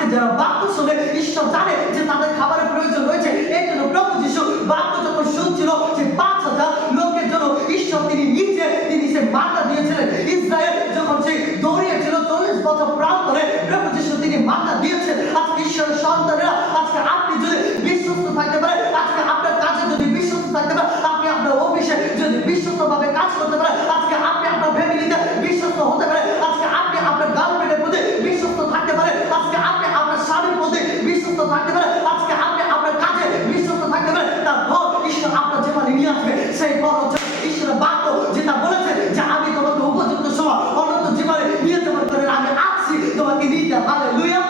আজকে যারা বাক্য শুনে ঈশ্বর জানে যে তাদের খাবারের প্রয়োজন রয়েছে, এই জন্য প্রভু যিশু বাক্য যখন শুনছিল যে 5,000 লোকের জন্য ঈশ্বর তিনি সে মান্না দিয়েছিলেন। ইসরায়েল যখন সে দৌড়িয়েছিল 40 বছর প্রান্তরে, প্রভু যিশু তিনি মান্না দিয়েছেন। আজকে ঈশ্বরের সন্তানেরা, আজকে আপনি যদি বিশ্বস্ত থাকতে পারেন, আজকে আপনার কাজে যদি বিশ্বস্ত থাকতে পারেন, আপনি আপনার অফিসে যদি বিশ্বস্তভাবে কাজ করতে পারেন, আজকে আপনি আপনার ফ্যামিলিতে বিশ্বস্ত হতে পারেন, আজকে আপনি আপনার গার্লফ্রেন্ডের প্রতি বিশ্বস্ত থাকতে পারেন, আজকে আপনি আপনার স্বামীর প্রতি বিশ্বস্ত থাকতে পারেন, আজকে আপনি আপনার কাজে বিশ্বস্ত থাকতে পারেন, তার ফল ঈশ্বর আপনার জীবনে নিয়ে আসবে। সেই ফল হচ্ছে ঈশ্বরের বাক্য, যেটা বলেছে যে আমি তোমাকে উপযুক্ত সময় অনন্ত জীবনে নিয়ে যাবার করে আমি আছি তোমাকে নিতে। হালেলুয়া,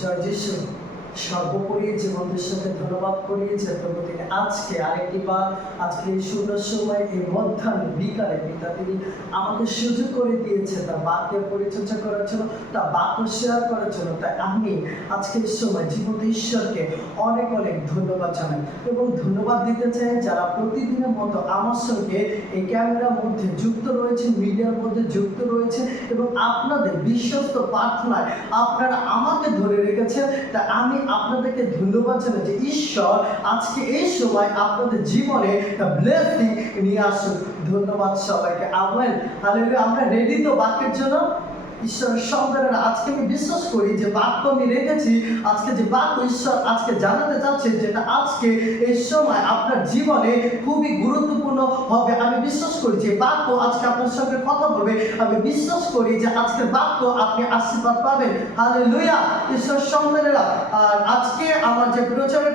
জয় যিশু। সর্বোপরি জীবনদের সাথে ধন্যবাদ করি যে প্রভু তিনি আজকে আরেকটি বার, আজকে এই সুন্দর সময়, এই মধ্যাহ্ন বিকালে পিতা তিনি আমাকে সুযোগ করে দিয়েছে তার বাক্যের পরিচর্যা করার জন্য, তার বাক্য শেয়ার করার জন্য। তাই আমি আজকে এই সময় জীবন্ত ঈশ্বরকে অনেক অনেক ধন্যবাদ জানাই এবং ধন্যবাদ দিতে চাই যারা প্রতিদিনের মতো আমার সঙ্গে এই ক্যামেরার মধ্যে যুক্ত রয়েছে, মিডিয়ার মধ্যে যুক্ত রয়েছে এবং আপনাদের বিশ্বস্ত প্রার্থনায় আপনারা আমাকে ধরে রেখেছেন। তা আমি আপনাদেরকে ধন্যবাদ জানাই যে ঈশ্বর আজকে এই সময় আপনাদের জীবনে ব্লেসিং নিয়ে আসুন। ধন্যবাদ সবাইকে। Amen, hallelujah. আমরা রেডি তো বাক্যের জন্য? ঈশ্বরের সন্তানেরা, আজকে আমি বিশ্বাস করি যে বাক্য আমি রেখেছি, আজকে যে বাক্য ঈশ্বর আজকে জানাতে চাচ্ছে, যেটা আজকে এই সময় আপনার জীবনে খুবই গুরুত্বপূর্ণ হবে। আমি বিশ্বাস করি যে বাক্য আজকে আপনার সঙ্গে কথা বলবে। আমি বিশ্বাস করি যে আজকের বাক্য আপনি আশীর্বাদ পাবেন। হালেলুয়া, ঈশ্বরের সন্তানেরা। আর আজকে আমার যে প্রচারের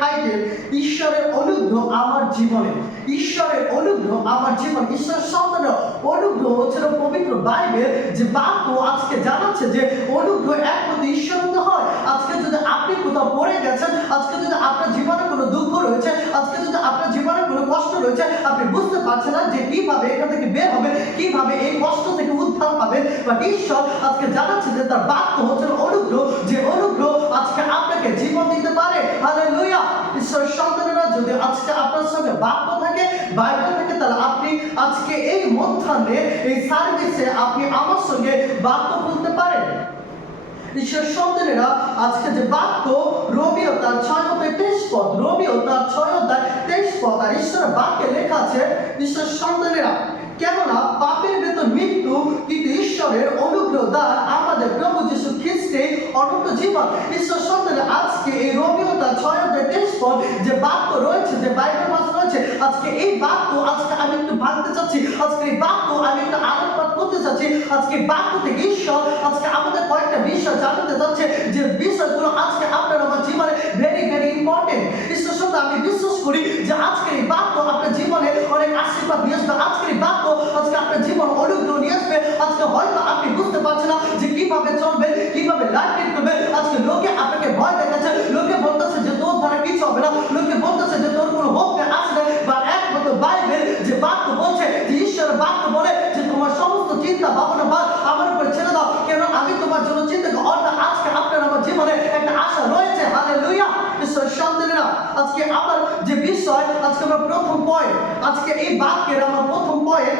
টাইটেল, ঈশ্বরের অনুগ্রহ আমার জীবনে। ঈশ্বরের অনুগ্রহ আমার জীবন। ঈশ্বরের সন্তানের অনুগ্রহ হচ্ছে পবিত্র বাইবেল যে বাক্য আজকে জানাচ্ছে যে অনুগ্রহ একমাত্র ঈশ্বর হতে হয়। আজকে যদি আপনি কোথাও পড়ে গেছেন, আজকে যদি আপনার জীবনে কোনো দুঃখ রয়েছে, আজকে যদি আপনার জীবনে কোনো কষ্ট রয়েছে, আপনি বুঝতে পারছেন না যে কিভাবে এখান থেকে বের হবে, কিভাবে এই কষ্ট থেকে উদ্ধার পাবেন, বা ঈশ্বর আজকে জানাচ্ছে যে তার বাক্য হচ্ছে অনুগ্রহ, যে অনুগ্রহ আজকে আপনাকে জীবন দিতে পারে। হালেলুয়া, ঈশ্বরের সন্তানেরা, যদি আজকে আপনার সঙ্গে বাক্য থাকে, বাইবেল থাকে, তাহলে আপনি আজকে এই মধ্যাহ্নে এই সার্ভিসে আপনি আমার সঙ্গে বাক্য বলতে পারেন। ঈশ্বরের সন্তানেরা, আজকে যে বাক্য রোমীয় তার 6:23 পদ, রোমীয় তার 6:23 পদ, আর ঈশ্বরের বাক্যে লেখা আছে, ঈশ্বরের সন্তানেরা, কেননা পাপের বেতন মৃত্যু, কিন্তু ঈশ্বরের অনুগ্রহ দান আমাদের প্রভু যীশু খ্রিস্টে অনন্ত জীবন। ঈশ্বর সন্তান, আজকে এই রোমীয় তার 6:23 পদ যে বাক্য রয়েছে, যে বাইবেল ভাষা রয়েছে, আজকে এই বাক্য আজকে আমি একটু ভাঙতে চাচ্ছি, আজকে এই বাক্য আমি একটু আলোকপাত করতে চাচ্ছি। আজকে বাক্য থেকে ঈশ্বর আজকে আমাদের কয়েকটা বিষয় জানাতে চাচ্ছে, যে বিষয়গুলো আজকে আপনার আমার জীবনে ভেরি ভেরি ইম্পর্টেন্ট। ঈশ্বর সন্তান, আমি বিশ্বাস করি যে আজকে এই বাক্য আপনার জীবনে অনেক আশীর্বাদ নিয়ে আসবে। আজকে এই বাক্য আজকে আপনার জীবন অনুগ্রহ নিয়ে আসবে। আজকে হয়তো আপনি বুঝতে পারছেন না যে কিভাবে চলবেন, কিভাবে লাইফ লিড করবেন। আজকে লোকে আপনাকে ভয় দেখাচ্ছে, লোকে বলতেছে যে তোর দ্বারা কিছু হবে না, লোকে বলতেছে যে তোর কোনো হোপ আসবে, বা একমাত্র বাইবেল যে বাক্য বলছে, যে ঈশ্বরের বাক্য বলে যে তোমার সমস্ত চিন্তা ভাবনা বাদ আমার উপরে ছেড়ে দাও, কেন আমি তোমার জন্য চিন্তা করি। অর্থাৎ আজকে আপনার আমার জীবনে একটা আশা রয়েছে। হালেলুয়া, ঈশ্বরের সন্তানেরা, আজকে আমার যে বিষয়, আজকে আমার প্রথম পয়েন্ট, আজকে এই বাক্যের আমার প্রথম পয়েন্ট,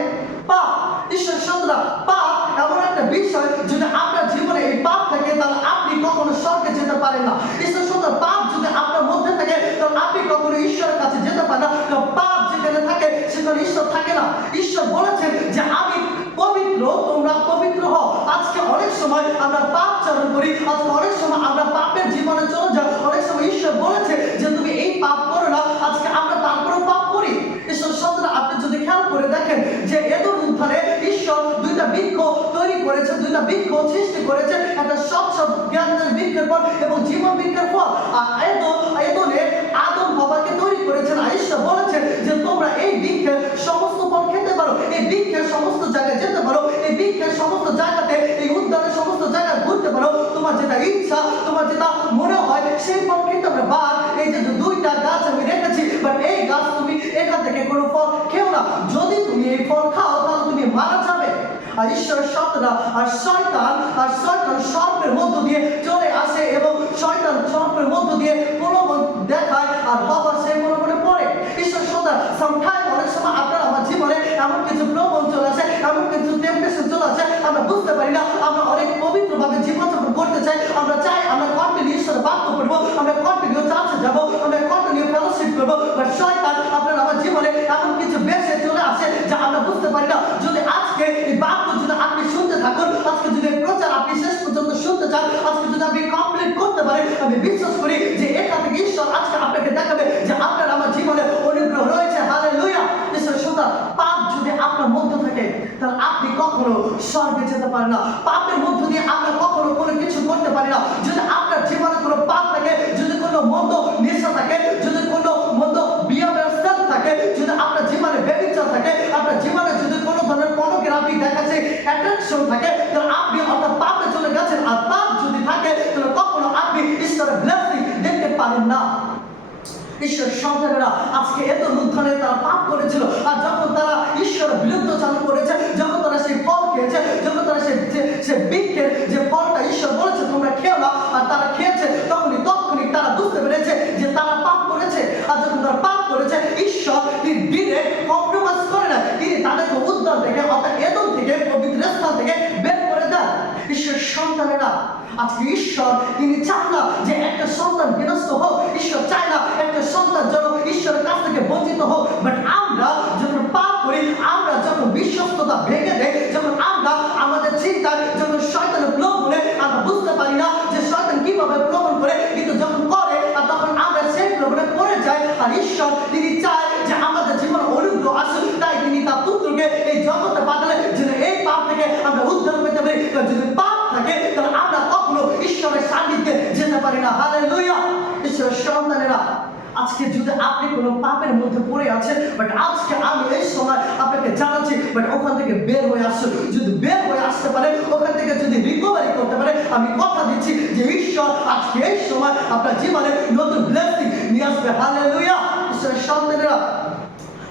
পাপ। ঈশ্বরের সন্তানেরা, পাপ এমন একটা বিষয়, যদি আপনার জীবনে এই পাপ থাকে, তাহলে আপনি কখনো স্বর্গে যেতে পারেন না। ঈশ্বরের সন্তান, পাপ যদি আপনার মধ্যে থাকে, তাহলে আপনি কখনো ঈশ্বরের কাছে যেতে পারেন না। কারণ পাপ যেখানে থাকে সেখানে ঈশ্বর থাকে না। ঈশ্বর বলেছেন যে আমি পবিত্র, তোমরা পবিত্র হও। আজকে অনেক সময় আমরা পাপ চরণ করি, আজকে অনেক সময় আমরা পাপের জীবনে চলে যাই। অনেক সময় ঈশ্বর বলেছে যে তুমি এই পাপ করো না, আজকে আমরা তারপরেও পাপ করি। ঈশ্বর সন্তান, আপনি যদি খেয়াল করে দেখেন যে এদন উদ্যানে ঈশ্বর দুইটা বৃক্ষ তৈরি করেছে, দুইটা বৃক্ষ সৃষ্টি করেছে, একটা স্বচ্ছ জ্ঞানের বৃক্ষের ফল এবং জীবন বৃক্ষের ফল। আর এদনে আদম বাবাকে তৈরি করেছেন। আর ঈশ্বর বলেছেন যে তোমরা এই বৃক্ষের সমস্ত ফল খেতে পারো, এই বৃক্ষের সমস্ত জায়গায় যেতে পারো, এই বৃক্ষের সমস্ত জায়গাতে, এই উদ্যানের সমস্ত জায়গায় ঘুরতে পারো, তোমার যেটা ইচ্ছা, তোমার যেটা মনে হয় সেই ফল খেতে পারো। বা এই যে দুইটা গাছ আমি রেখেছি, বাট এই গাছ তুমি এখান থেকে কোনো ফল খেও না, যদি তুমি এই ফল খাও তাহলে তুমি মারা যাবে। আর ঈশ্বরের সন্তানরা, আর শয়তান সর্পের মধ্য দিয়ে চলে আসে এবং শয়তান সর্পের মধ্য দিয়ে প্রলোভন দেখায়, আর হবার সে প্রলোভনে পড়ে। ঈশ্বরের সন্তান, সামটাইম অনেক সময় আপনার আমার জীবনে এমন কিছু প্রলোভন চলে আসে, এমন কিছু টেম্পটেশন চলে আসে, আমরা বুঝতে পারি না, আমরা অনেক পবিত্রভাবে জীবনযাপন করতে চাই, আমরা চাই আমরা কন্টিনিউ ঈশ্বরের বাক্য পড়বো, আমরা কন্টিনিউ চার্চে যাবো, আমরা কন্টিনিউ ফেলোশিপ করবো, বাট শয়তান আপনার আমার জীবনে এমন কিছু বেশে চলে আসে যা আমরা বুঝতে পারি না। যদি আজকে এই বাক্য যদি আপনি শুনতে থাকুন, আজকে যদি প্রচার আপনি শেষ পর্যন্ত শুনতে চান, আজকে যদি আপনি কমপ্লিট করতে পারেন, আমি বিশ্বাস করি যে এখান থেকে ঈশ্বর আজকে আপনাকে দেখাবে যে আপনার আমার জীবনে অনুগ্রহ রয়েছে। হালেলুয়া। ঈশ্বরের সন্তান, পাপ যদি আপনার মধ্যে থাকে তাহলে আপনি কখনো স্বর্গে যেতে পারেন না। পাপের মধ্য দিয়ে আমরা কখনো কোনো কিছু করতে পারি না। যদি আপনার জীবনে কোনো পাপ থাকে, যদি কোনো মন্দ নেশা থাকে, যদি কোনো মন্দ বিয়ে ব্যবস্থা থাকে, যদি আপনার জীবনে ব্যভিচার থাকে, আপনার জীবনে যদি কোনো ধরনের পর্নোগ্রাফি দেখাচ্ছে অ্যাট্রাকশন থাকে, তাহলে আপনি অর্থাৎ পাপে চলে গেছেন। আর পাপ যদি থাকে তাহলে কখনো আপনি ঈশ্বরের ব্লেসিং দেখতে পারেন না। ঈশ্বরের সন্তানেরা আজকে এত উত্থানে তারা পাপ করেছিল, আর যখন তারা ঈশ্বরের বিরুদ্ধ চালু করেছে, যখন তারা সেই ফল খেয়েছে, যখন তারা সেই বৃক্ষের যে ফলটা ঈশ্বর বলেছে তোমরা খেও না, আর তারা খেয়েছে, তখনই তারা বুঝতে পেরেছে যে তারা পাপ করেছে। আর যখন তারা পাপ করেছে, ঈশ্বর তিনি দিনে কম্প্রোমাইজ করে না, তিনি তাদেরকে উদ্ধার থেকে অর্থাৎ এদম থেকে পবিত্র স্থান থেকে বের করে দেন। ঈশ্বরের সন্তানেরা আজকে ঈশ্বর তিনি চান না যে একটা সন্তান বিনষ্ট হোক, ঈশ্বর চায় না একটা সন্তান যেন ঈশ্বরের কাছ থেকে বঞ্চিত হোক। বাট আমরা যখন পাপ করি, আমরা যখন বিশ্বস্ততা ভেঙে দেয়, যখন আমরা আমাদের চিন্তায় যখন শয়তানের প্রলোভনে আমরা বুঝতে পারি না যে শয়তান কিভাবে প্রলোভন করে, কিন্তু যখন করে আর তখন আমরা সেই প্রলোভনে পড়ে যাই। আর ঈশ্বর তিনি চায় যে আমাদের জীবনে অনুগ্রহ আসুক, তাই তিনি তার পুত্রকে এই জগতে পাঠালেন যেন এই পাপ থেকে আমরা উদ্ধার পেতে পারি। যদি পাপ থাকে তাহলে আমরা কখনো ঈশ্বরের সান্নিধ্যে যেতে পারি না। হালেলুয়া। ঈশ্বরের সন্তানেরা আজকে যদি আপনি কোনো পাপের মধ্যে পড়ে আছেন, বাট আজকে আমি এই সময় আপনাকে জানাচ্ছি, বাট ওখান থেকে বের হয়ে আসুন। যদি বের হয়ে আসতে পারে, ওখান থেকে যদি রিকভারি করতে পারে, আমি কথা দিচ্ছি যে ঈশ্বর আজকে এই সময় আপনার জীবনে নতুন ব্লেসিং নিয়ে আসবে। হালেলুয়া। ঈশ্বরের সন্তানেরা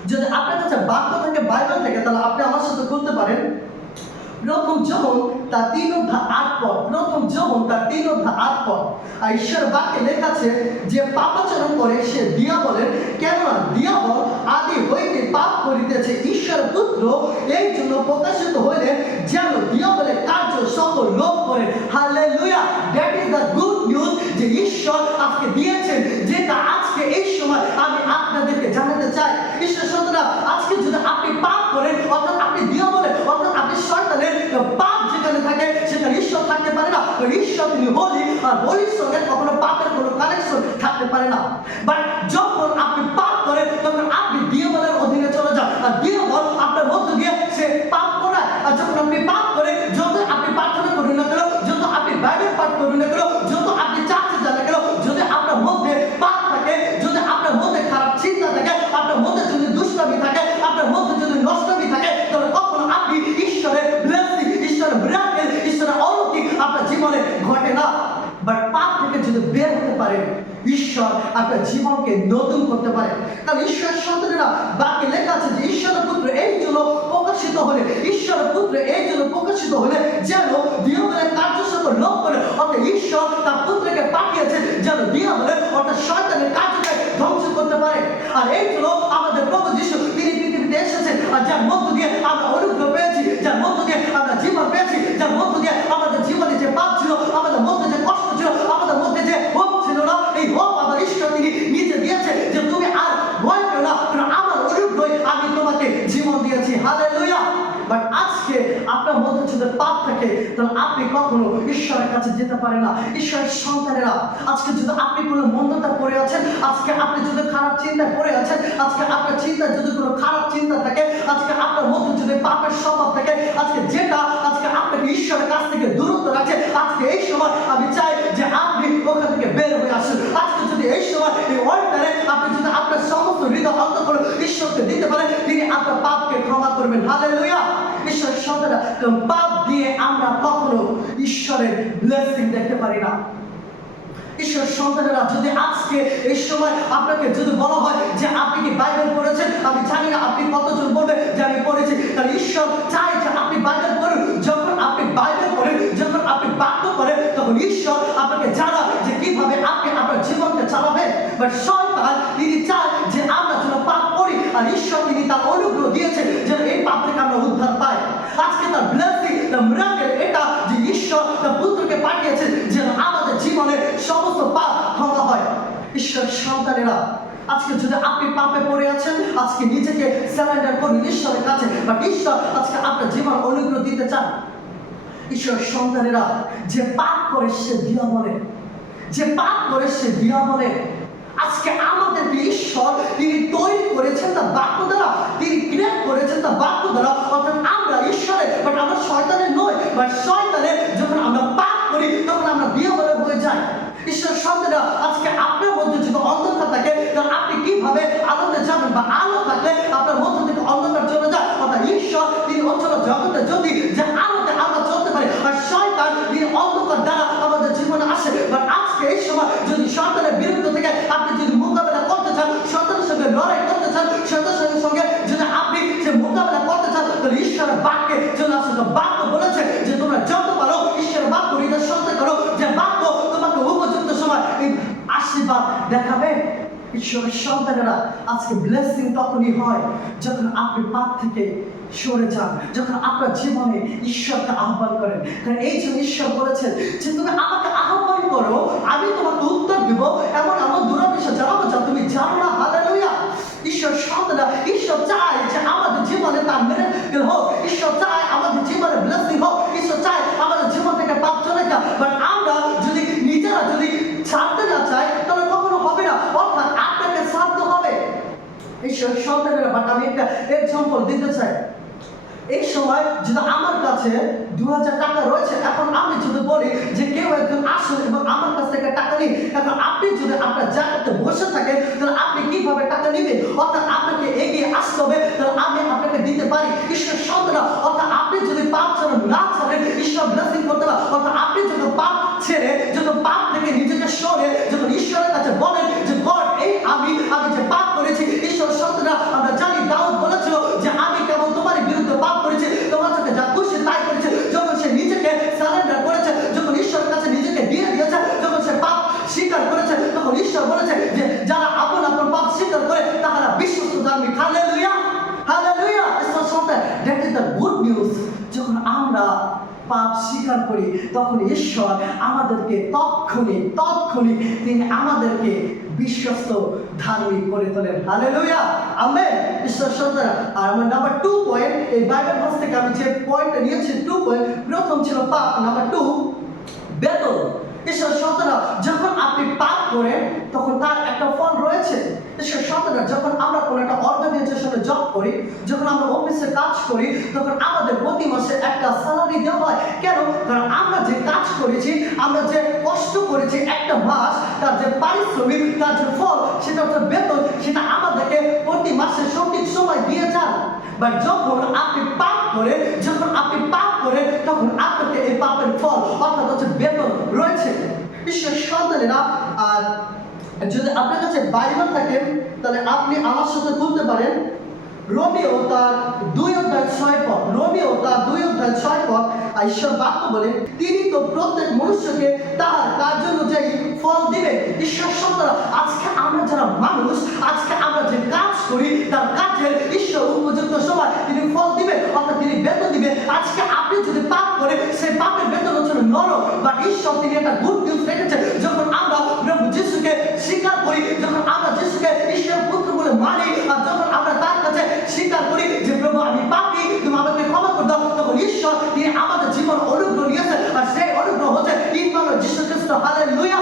যদি আপনার কাছে বাক্য থাকে, বাইবেল থেকে, তাহলে আপনি আমার সাথে খুলতে পারেন প্রথম যোহন তার 3:8 পদ। প্রথম যোহন তার 3:8 পদ। আর ঈশ্বরের বাক্যে লেখা আছে যে পাপাচরণ করে সে দিয়াবলের, কেননা দিয়াবল আদি হইতে পাপ করিতেছে, ঈশ্বরের পুত্র এই জন্য প্রকাশিত হইলে যেন দিয়াবলের কার্য সকল লোপ করে। Hallelujah. That is the good news যে ঈশ্বর আজকে দিয়েছেন, যেটা আজকে এই সময় আমি আপনাদেরকে জানাতে চাই। ঈশ্বর সন্তানরা, আজকে যদি আপনি পাপ করেন, অর্থাৎ আপনি দিয়াবলের, অর্থাৎ আপনি শয়তানের পাপ যেখানে থাকে সেখানে ঈশ্বর থাকতে পারে না। ঈশ্বর তিনি হোলি, আর হোলির সঙ্গে কখনো পাপের কোনো কানেকশন থাকতে পারে না। বাট যখন আপনি পাপ করেন তখন আপনি দিয়াবলের অধীনে চলে যান, আর দিয়াবল আপনার মধ্য দিয়ে সে পাপ করায়। আর যখন আপনি পাপ করে, যত আপনি প্রার্থনা করুন না কেন, যত আপনি বাইবেল পাঠ করুন না কেন, যত আপনি চার্চে যান না কেন, যদি আপনার মধ্যে পাপ থাকে, যদি আপনার মধ্যে খারাপ চিন্তা থাকে, আপনার মধ্যে যদি দুষ্টামি থাকে, আপনার মধ্যে যদি নষ্টমি থাকে, তাহলে কখনো আপনি ঈশ্বরের ব্লেসিং, ঈশ্বরের মিরাকেল, ঈশ্বরের অলৌকিক আপনার জীবনে ঘটে না। বাট পাপ থেকে যদি বের হতে পারেন, ঈশ্বর আপনার জীবনকে নতুন করতে পারে। কারণ ঈশ্বরের সন্তানেরা বাক্যে লেখা আছে যে ঈশ্বরের পুত্র এই জন্য প্রকাশিত হলে, ঈশ্বরের পুত্র এই জন্য প্রকাশিত হলে যেন দিয়াবলের কার্য সকল লোপ করে। অর্থাৎ ঈশ্বর তার পুত্রকে পাঠিয়েছে যেন দিয়াবলের অর্থাৎ শয়তানের কার্যকে ধ্বংস করতে পারে। আর এই জন্য আমাদের প্রভু যিশু তিনি পৃথিবীতে এসেছেন, আর যার মধ্য দিয়ে আমরা অনুগ্রহ পেয়েছি, যার মধ্য দিয়ে আমরা জীবন পেয়েছি, যার মধ্য দিয়ে আমাদের জীবনে যে পাপ ছিল, আমাদের মধ্যে যে কষ্ট ছিল, আমাদের মধ্যে যে হোপ ছিল না, এই হোপ আমার ঈশ্বর তিনি নিজে দিয়েছে যে তুমি আর ভয় পেও না, কারণ আমার অনুগ্রহে আমি তোমাকে জীবন দিয়েছি। হালেলুয়া। বাট আজকে আপনার মধ্যে যদি পাপ থাকে তাহলে আপনি কখনো ঈশ্বরের কাছে যেতে পারেন না। ঈশ্বরের সন্তানেরা, আজকে যদি আপনি কোনো মন্দতা পড়ে আছেন, আজকে আপনি যদি খারাপ চিন্তায় পড়ে আছেন, আজকে আপনার চিন্তায় যদি কোনো খারাপ চিন্তা থাকে, আজকে আপনার মধ্যে যদি পাপের স্বভাব থাকে, আজকে যেটা আজকে আপনাকে ঈশ্বরের কাছ থেকে দূরত্ব রাখছে, আজকে এই সময় আমি চাই যে আপনি ওখান থেকে বের হয়ে আসুন। আজকে যদি এই সময় এই অল্টারে আপনি যদি আপনার সমস্ত হৃদয় অন্তঃকরণ ঈশ্বরকে দিতে পারেন, তিনি আপনার পাপকে ক্ষমা করবেন। হালেলুয়া। ঈশ্বরের সন্তানেরা, পাপ দিয়ে আমরা কখনো ঈশ্বরের ব্লেসিং দেখতে পারি না। ঈশ্বরের সন্তানেরা, যদি আজকে এই সময় আপনাকে যদি বলা হয় যে আপনি কি বাইবেল পড়েছেন, আমি জানি না আপনি কতজন বলবেন যে আমি পড়েছি, তাহলে ঈশ্বর চায় যে আপনি বাইবেল পড়ুন। যখন আপনি বাইবেল পড়েন, যখন আপনি বাক্য পড়েন, তখন ঈশ্বর আপনাকে জানায় যে কিভাবে আপনি আপনার জীবনকে চালাবেন। বাট শয়তান তিনি চায় যে আমরা যেন পাপ করি, আর ঈশ্বর তিনি তার অনুগ্রহ দিয়েছেন যেন এই পাপ থেকে আমরা উদ্ধার পাই। আজকে তার ব্লেসিং, তার মিরাকেল এটা যে ঈশ্বর তার পুত্রকে পাঠিয়েছেন যেন সন্তানেরা, আজকে যদি আপনি পাপে পড়ে আছেন, আজকে নিজেকে সারেন্ডার করুন ঈশ্বরের কাছে। বাট ঈশ্বর আজকে আপনার জীবন অনুগ্রহ দিতে চান। ঈশ্বর সন্তানেরা, যে পাপ করে সে দিয়া বলে, যে পাপ করে সে দিয়া বলে। আজকে আমাদেরকে ঈশ্বর তিনি তৈরি করেছেন তার বাক্য দ্বারা, তিনি ক্রিয়েট করেছেন তার বাক্য দ্বারা। অর্থাৎ আমরা ঈশ্বরের, বাট আমরা শয়তানের নয়। বাট শয়তানের যখন আমরা পাপ করি তখন আমরা দিয়া বলে হয়ে যাই। ঈশ্বর সন্তানেরা, আজকে আপনার মধ্যে যদি অন্ধকার থাকে তাহলে আপনি কিভাবে আলোতে যাবেন? বা আলো থাকলে আপনার মধ্য থেকে অন্ধকার চলে যায়। অর্থাৎ ঈশ্বর তিনি অচল জগতে যদি যে আলোতে আমরা চলতে পারি, আর শয়তান তিনি অন্ধকার দ্বারা আমাদের জীবনে আসে। বাট আজকে এই সময় যদি শয়তানের বিরুদ্ধে থেকে আপনি যদি মোকাবেলা করতে চান, শয়তানের সঙ্গে লড়াই করতে চান, শয়তানের সঙ্গে যদি আপনি যে মোকাবেলা করতে চান, তাহলে ঈশ্বরের বাক্যে চলে আসে। বাক্য বলেছে যে তোমরা যত পারো ঈশ্বরের বাক্য হৃদয় সঞ্চয় করো, যে বাক্য তোমাকে উপযুক্ত সময় এই আশীর্বাদ দেখাবে। ঈশ্বরের সন্তানেরা, আজকে ব্লেসিং তখনই হয় যখন আপনি পাপ থেকে সরে যান, যখন আপনার জীবনে ঈশ্বরকে আহ্বান করেন। কারণ এই জন্য ঈশ্বর বলেছেন যে তুমি আমাকে আহ্বান করো, আমি তোমাকে উত্তর দিব, এমন এমন দূরাবিশ্বাস জানাবো যা তুমি জানো না। হালেলুয়া। ঈশ্বর সন্তানেরা, ঈশ্বর চায় যে আমাদের জীবনে তার মিরাকেল হোক, ঈশ্বর চায় আমাদের জীবনে ব্লেসিং হোক, ঈশ্বর চায় আমাদের জীবন থেকে পাপ চলে যাক। বাট আমরা যদি নিজেরা যদি ছাড়তে না চাই তাহলে কখনো হবে না। অর্থাৎ আপনাকে ছাড়তে হবে। ঈশ্বর সন্তানেরা, বাট আমি একটা এক্সাম্পল দিতে চাই। এই সময় যদি আমার কাছে 2000 টাকা রয়েছে, এখন আমি যদি বলি যে কেউ একজন আসুন এবং আমার কাছ থেকে টাকা নিন, এখন আপনি যদি আপনার জায়গাতে বসে থাকেন তাহলে আপনি কিভাবে টাকা নেবেন? অর্থাৎ আপনাকে এগিয়ে আসতে হবে, তাহলে আমি আপনাকে দিতে পারি। ঈশ্বর সন্তানেরা, অর্থাৎ আপনি যদি পাপ ছাড়েন না ছাড়েন, ঈশ্বর ব্লেসিং করতে পারে। অর্থাৎ আপনি যখন পাপ ছেড়ে, যখন পাপ থেকে নিজেকে সরে, যখন ঈশ্বরের কাছে বলেন যে গড এই আমি যে পাপ করেছি। ঈশ্বর সন্তানেরা, আমরা জানি দাউদ বলেছিল যে আমি কেবল তোমার বিরুদ্ধে পাপ করেছে, তোমার সাথে যা খুশি তাই করেছে। যখন সে নিজেকে সারেন্ডার করেছে, যখন ঈশ্বরের কাছে নিজেকে দিয়ে দিয়েছে, যখন সে পাপ স্বীকার করেছে, তখন ঈশ্বর বলেছে যে যারা আপন আপন পাপ স্বীকার করে তাহারা বিশ্বস্ত ধার্মিক। Hallelujah, hallelujah. ঈশ্বর সন্তান, that is the good news. যখন আমরা পাপ স্বীকার করি তখন ঈশ্বর আমাদেরকে তৎক্ষণি তিনি আমাদেরকে বিশ্বস্ত ধার্মিক করে তোলেন। Hallelujah, amen. ঈশ্বর সন্তান, আর আমার নাম্বার 2 পয়েন্ট, এই বাইবেল ভার্স থেকে আমি যে পয়েন্টটা নিয়েছি 2 পয়েন্ট, প্রথম ছিল পাপ, নাম্বার 2 বেতন। ঈশ্বর সন্তানরা, যখন আপনি পাপ করেন তখন তার একটা ফল রয়েছে। ঈশ্বর সন্তানরা, যখন আমরা কোনো একটা অর্গানাইজেশনে জব করি, যখন আমরা অফিসে কাজ করি, তখন আমাদের প্রতি মাসে একটা স্যালারি দেওয়া হয়। কেন? কারণ আমরা যে কাজ করেছি, আমরা যে কষ্ট করেছি একটা মাস, তার যে পারিশ্রমিক, তার যে ফল, সেটা হচ্ছে বেতন, সেটা আমাদেরকে প্রতি মাসে সঠিক সময় দিয়ে যান। বাট যখন আপনি পাপ করে, তখন আপনাকে এই পাপের ফল অর্থাৎ হচ্ছে বেতন রয়েছে। ঈশ্বর সন্তানেরা, আর যদি আপনার কাছে বাইবেল থাকে তাহলে আপনি আমার সাথে খুলতে পারেন রোমিও তার 2:6 পদ। রোমিও তার 2:6 পদ। ঈশ্বর বাক্য বলে তিনি তো প্রত্যেক মনুষ্যকে তাহার কার্য অনুযায়ী ফল দিবে। ঈশ্বর সন্তানরা, আজকে আমরা যারা মানুষ, আজকে আমরা যে কাজ করি তার কাজের ঈশ্বর উপযুক্ত সময় তিনি ফল দিবে, অর্থাৎ তিনি বেতন দিবে। আজকে আপনি যদি পাপ করে, সেই পাপের বেতন হচ্ছে নরক। বা ঈশ্বর তিনি একটা গুড নিউজ রেখেছে। যখন আমরা প্রভু যিশুকে স্বীকার করি, যখন আমরা যিশুকে ঈশ্বর পুত্র বলে মানি, আর যখন আমরা তার কাছে স্বীকার করি যে প্রভু আমি পাপী, তুমি আমাকে ক্ষমা করে দাও, তখন ঈশ্বর তিনি আমাদের জীবন অনুগ্রহ নিয়েছে। আর সেই অনুগ্রহ হচ্ছে ইমানুয়েল যিশু খ্রিস্ট। হালেলুয়া।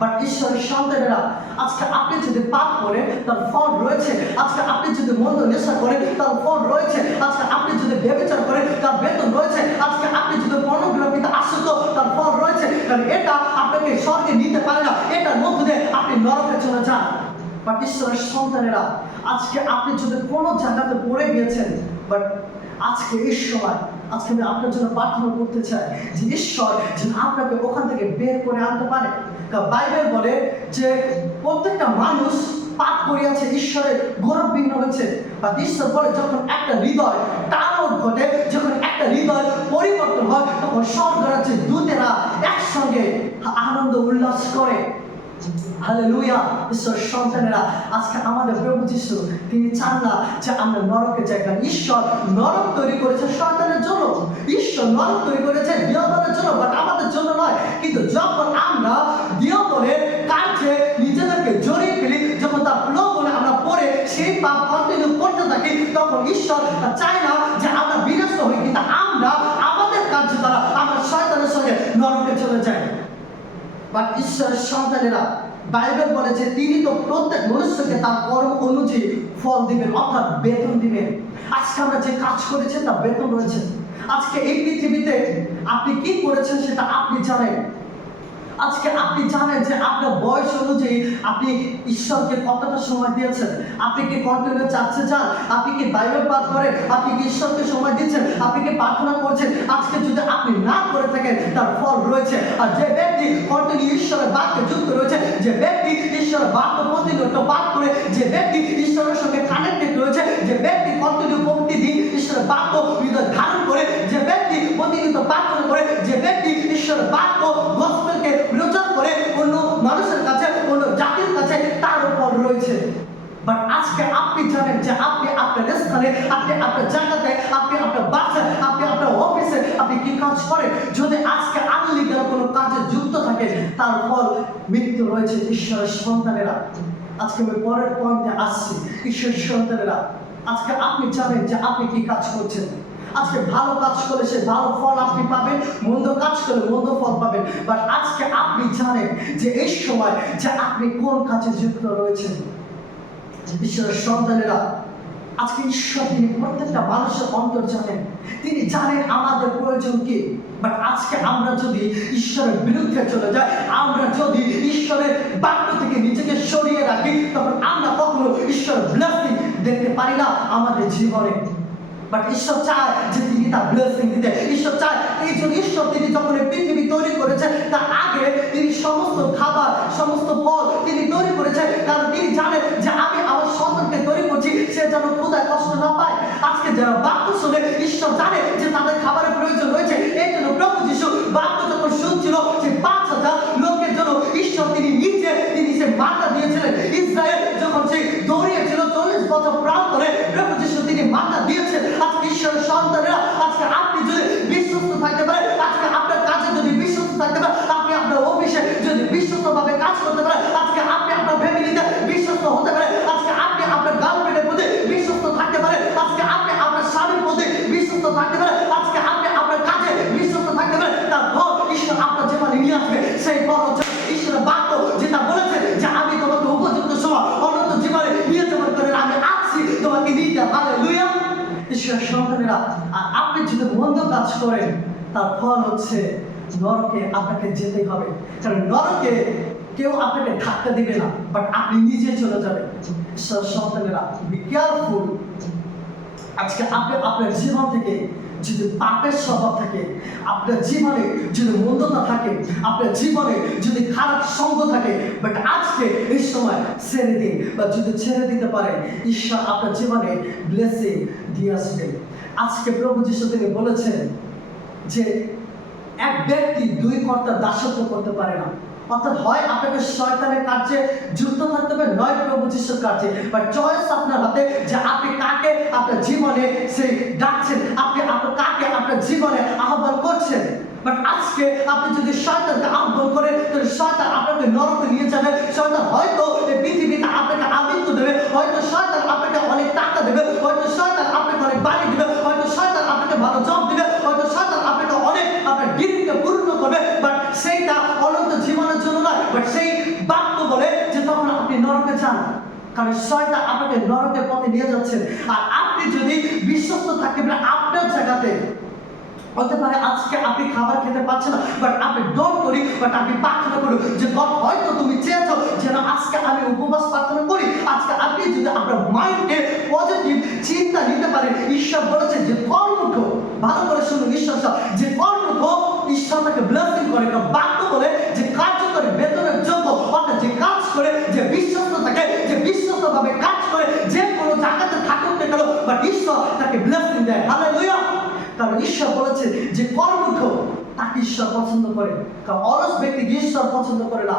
বাট ঈশ্বরের সন্তানেরা, আজকে আপনি যদি পাপ করেন তার ফল রয়েছে। আজকে আপনি যদি মন্দ নেশা করেন তার ফল রয়েছে। আজকে আপনি যদি ব্যভিচার করেন তার বেতন রয়েছে। আজকে আপনি যদি পর্নোগ্রাফিতে আসক্ত, তার ফল রয়েছে। কারণ এটা আপনাকে স্বর্গে নিতে পারে না, এটার মধ্যে দিয়ে আপনি নরকে চলে যান। বাট ঈশ্বরের সন্তানেরা, আজকে আপনি যদি কোনো জায়গাতে পড়ে গিয়েছেন, বাট আজকে এই সময় আজকে আমি আপনার জন্য প্রার্থনা করতে চাই যে ঈশ্বর যেন আপনাকে ওখান থেকে বের করে আনতে পারে। কারণ বাইবেল বলে যে প্রত্যেকটা মানুষ পাপ করিয়াছে, ঈশ্বরের গৌরববিহীন হয়েছে। বা ঈশ্বর বলে যখন একটা হৃদয় টানন ঘটে, যখন একটা হৃদয় পরিবর্তন হয়, তখন স্বর্গ রাজ্যের দূতেরা একসঙ্গে আনন্দ উল্লাস করে। হালেলুয়া। ঈশ্বর সন্তানেরা, আজকে আমাদের প্রভু যিশু তিনি চান না যে আমরা নরকে যাই। কারণ ঈশ্বর নরক তৈরি করেছে শয়তানের জন্য, ঈশ্বর নরক তৈরি করেছে দিয়াবলের জন্য, বাট আমাদের জন্য নয়। কিন্তু যখন আমরা দিয়াবলের কাছে নিজেদেরকে জড়িয়ে ফেলি, যখন রাখি, তখন ঈশ্বর চায় না যে আমরা বিনষ্ট হই, কিন্তু আমরা আমাদের কার্য দ্বারা আমরা শয়তানের সঙ্গে নরকে চলে যাই। বাট ঈশ্বরের সন্তানেরা, বাইবেল বলে যে তিনি তো প্রত্যেক মনুষ্যকে তার কর্ম অনুযায়ী ফল দিবেন, অর্থাৎ বেতন দিবেন। আজকে আমরা যে কাজ করেছেন তার বেতন রয়েছে। আজকে এই পৃথিবীতে আপনি কি করেছেন সেটা আপনি জানেন। আজকে আপনি জানেন যে আপনার বয়স অনুযায়ী আপনি ঈশ্বরকে কতটা সময় দিয়েছেন। আপনি কি কন্টিনিউ চাচ্ছে যান, আপনি কি বাইবেল পাঠ করেন, আপনি কি ঈশ্বরকে সময় দিচ্ছেন, আপনি কি প্রার্থনা করছেন। আজকে যদি আপনি না করে থাকেন তার ফল রয়েছে। আর যে ব্যক্তি কন্টিনিউ ঈশ্বরের বাক্যে যুক্ত রয়েছে, যে ব্যক্তি ঈশ্বরের বাক্য প্রতিনিয়ত পাঠ করে, যে ব্যক্তি ঈশ্বরের সঙ্গে কানেক্টেড রয়েছে, যে ব্যক্তি কন্টিনিউ প্রতিদিন ঈশ্বরের বাক্য হৃদয় ধারণ করে, যে ব্যক্তি প্রতিনিয়ত প্রার্থনা করে, যে ব্যক্তি ঈশ্বরের বাক্য গসপেলকে প্রচার করে অন্য মানুষের কাছে, অন্য জাতির কাছে, তার উপর রয়েছে। বাট আজকে আপনি জানেন যে আপনি আপনার স্থানে, আপনি আপনার জায়গাতে, আপনি আপনার বাসায়, আপনি আপনার অফিসে আপনি কি কাজ করেন। যদি আজকে আনলিগাল কোনো কাজে যুক্ত থাকে তার ফল মৃত্যু রয়েছে। ঈশ্বরের সন্তানেরা, আজকে আমি পরের পয়েন্টে আসছি। ঈশ্বরের সন্তানেরা, আজকে আপনি জানেন যে আপনি কি কাজ করছেন। আজকে ভালো কাজ করলে সে ভালো ফল আপনি পাবেন, মন্দ কাজ করলে মন্দ ফল পাবেন। বাট আজকে আপনি জানেন যে এই সময় যে আপনি কোন কাজে যুক্ত রয়েছেন। ঈশ্বরের সন্তানেরা, আজকে ঈশ্বর তিনি প্রত্যেকটা মানুষের অন্তর জানেন, তিনি জানেন আমাদের প্রয়োজন কি। বাট আজকে আমরা যদি ঈশ্বরের বিরুদ্ধে চলে যাই, আমরা যদি ঈশ্বরের বাক্য থেকে নিজেকে সরিয়ে রাখি, তখন আমরা কখনো ঈশ্বরের ব্লেসিং দেখতে পারি না আমাদের জীবনে। বাট ঈশ্বর চায় যে তিনি তার ব্লেসিং দিতে। ঈশ্বর চায়, এই জন্য ঈশ্বর তিনি যখন এই পৃথিবী তৈরি করেছেন তার আগে তিনি সমস্ত খাবার, সমস্ত ফল তিনি তৈরি করেছেন, কারণ তিনি জানেন যে আমি আমার সন্তানকে তৈরি করছি সে যেন ক্ষুধায় কষ্ট না পায়। আজকে যারা বাক্য শুনে ঈশ্বর জানে যে তাদের খাবারের প্রয়োজন রয়েছে, এই জন্য প্রভু যিশু বাক্য যখন শুনছিল যে 5,000 লোকের জন্য ঈশ্বর তিনি নিজে তিনি সে মান্না দিয়েছিলেন। ইসরায়েল যখন সে দৌড়িয়েছিল 40 বছর প্রাণ করে, প্রভু যিশু তিনি মান্না দিয়েছেন। আজকে ঈশ্বরের সন্তানেরা, আজকে আপনি যদি বিশ্বস্ত থাকতে পারেন, আজকে আপনার কাজে যদি বিশ্বস্ত থাকতে পারেন, আপনি আপনার অফিসে যদি বিশ্বস্তভাবে কাজ করতে পারেন, আজকে আপনি আপনার ফ্যামিলিতে বিশ্বস্ত হতে পারেন, আজকে আপনি আপনার গার্লফ্রেন্ডের প্রতি বিশ্বস্ত থাকতে পারেন, আজকে আপনি আপনার স্বামীর প্রতি বিশ্বস্ত থাকতে পারেন, আজকে আপনি আপনার কাজে বিশ্বস্ত থাকতে পারেন, তার ফল ঈশ্বর আপনার জীবনে নিয়ে আসবে। সেই ফল হচ্ছে ঈশ্বরের বাক্য, যেটা বলেছে যে আমি তোমাকে উপযুক্ত সময় অনন্ত জীবনে নিয়ে যাবার করে আমি আসছি তোমাকে নিতে। হালেলুয়া। ঈশ্বরের সন্তানেরা, আর আপনি যদি মন্দ কাজ করেন তার ফল হচ্ছে নরকে আপনাকে যেতেই হবে। কারণ নরকে কেউ আপনাকে ধাক্কা দিবে না, বাট আপনি নিজে চলে যাবেন। ঈশ্বরের সন্তানেরা, বি কেয়ারফুল। আজকে আপনি আপনার জীবন থেকে যদি পাপের স্বভাব থাকে, আপনার জীবনে যদি মন্দতা থাকে, আপনার জীবনে যদি খারাপ সঙ্গ থাকে, বাট আজকে এই সময় ছেড়ে দিন, বা যদি ছেড়ে দিতে পারেন, ঈশ্বর আপনার জীবনে ব্লেসিং দিয়ে আসবে। আজকে প্রভু যিশু তিনি বলেছেন যে এক ব্যক্তি দুই কর্তার দাসত্ব করতে পারে না। অর্থাৎ হয় আপনাকে শয়তানের কার্যে যুক্ত থাকতে হবে, নয় প্রভু যিশুর কার্যে। বাট চয়েস আপনার হাতে যে আপনি কাকে আপনার জীবনে সেই ডাকছেন, আপনি কাকে আপনার জীবনে আহ্বান করছেন। বাট আজকে আপনি যদি শয়তানকে আহ্বান করেন, তাহলে শয়তান আপনাকে নরকে নিয়ে যাবে। শয়তান হয়তো এই পৃথিবীতে আপনাকে আবৃত্ত দেবে, হয়তো শয়তান আপনাকে অনেক টাকা দেবে, হয়তো শয়তান আপনাকে অনেক বাড়ি দেবে, হয়তো শয়তান আপনাকে ভালো জব দিবে, হয়তো শয়তান আপনাকে অনেক আপনার গিফটকে পূর্ণ করবে। বাট সেইটা অনন্ত জীবনের জন্য নয়। বাট সেই বাক্য বলে যে তখন আপনি নরকে যান, কারণ শয়তান আপনাকে নরকের পথে নিয়ে যাচ্ছেন। আর আপনি যদি বিশ্বস্ত থাকতে পারেন আপনার জায়গাতে, হতে পারে আজকে আপনি খাবার খেতে পাচ্ছেন না, বাট আপনি ডোন্ট করি, বাট আপনি প্রার্থনা করুন যে গড হয়তো তুমি চেয়েছো যেন আজকে আমি উপবাস প্রার্থনা করি। আজকে আপনি যদি আপনার মাইন্ডে পজিটিভ চিন্তা নিতে পারেন, ঈশ্বর বলেছেন যে কর্মঠ, ভালো করে শুনুন, ঈশ্বর যে কর্মঠ ঈশ্বর তাকে ব্লেসিং করে। বাক্য বলে যে কার্যকরী বেতনের যোগ্য, অর্থাৎ যে কাজ করে, যে বিশ্বস্ত থাকে, যে বিশ্বস্তভাবে কাজ করে, যে কোনো জায়গাতে থাকুক না কেন, বাট ঈশ্বর তাকে ব্লেসিং দেয়। হালেলুয়া। কারণ ঈশ্বর বলেছে যে কর্মঠ তাকে ঈশ্বর পছন্দ করে। কারণ অলস ব্যক্তিকে ঈশ্বর পছন্দ করে না।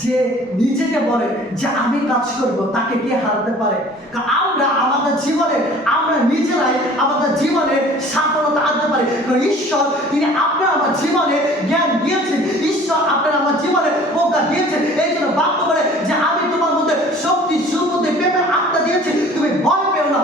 যে নিজেকে বলে যে আমি কাজ করব, তাকে কে হারাতে পারে? কারণ আমরা আমাদের জীবনে আমরা নিজেরাই আমাদের জীবনে সফলতা আনতে পারি। কারণ ঈশ্বর তিনি আপনার আমার জীবনে জ্ঞান দিয়েছেন, ঈশ্বর আপনার আমার জীবনে প্রজ্ঞা দিয়েছেন। এই জন্য বাক্য বলে যে আমি তোমার মধ্যে শক্তি, সুবুদ্ধি, প্রেমের আত্মা দিয়েছি, তুমি ভয় পেও না।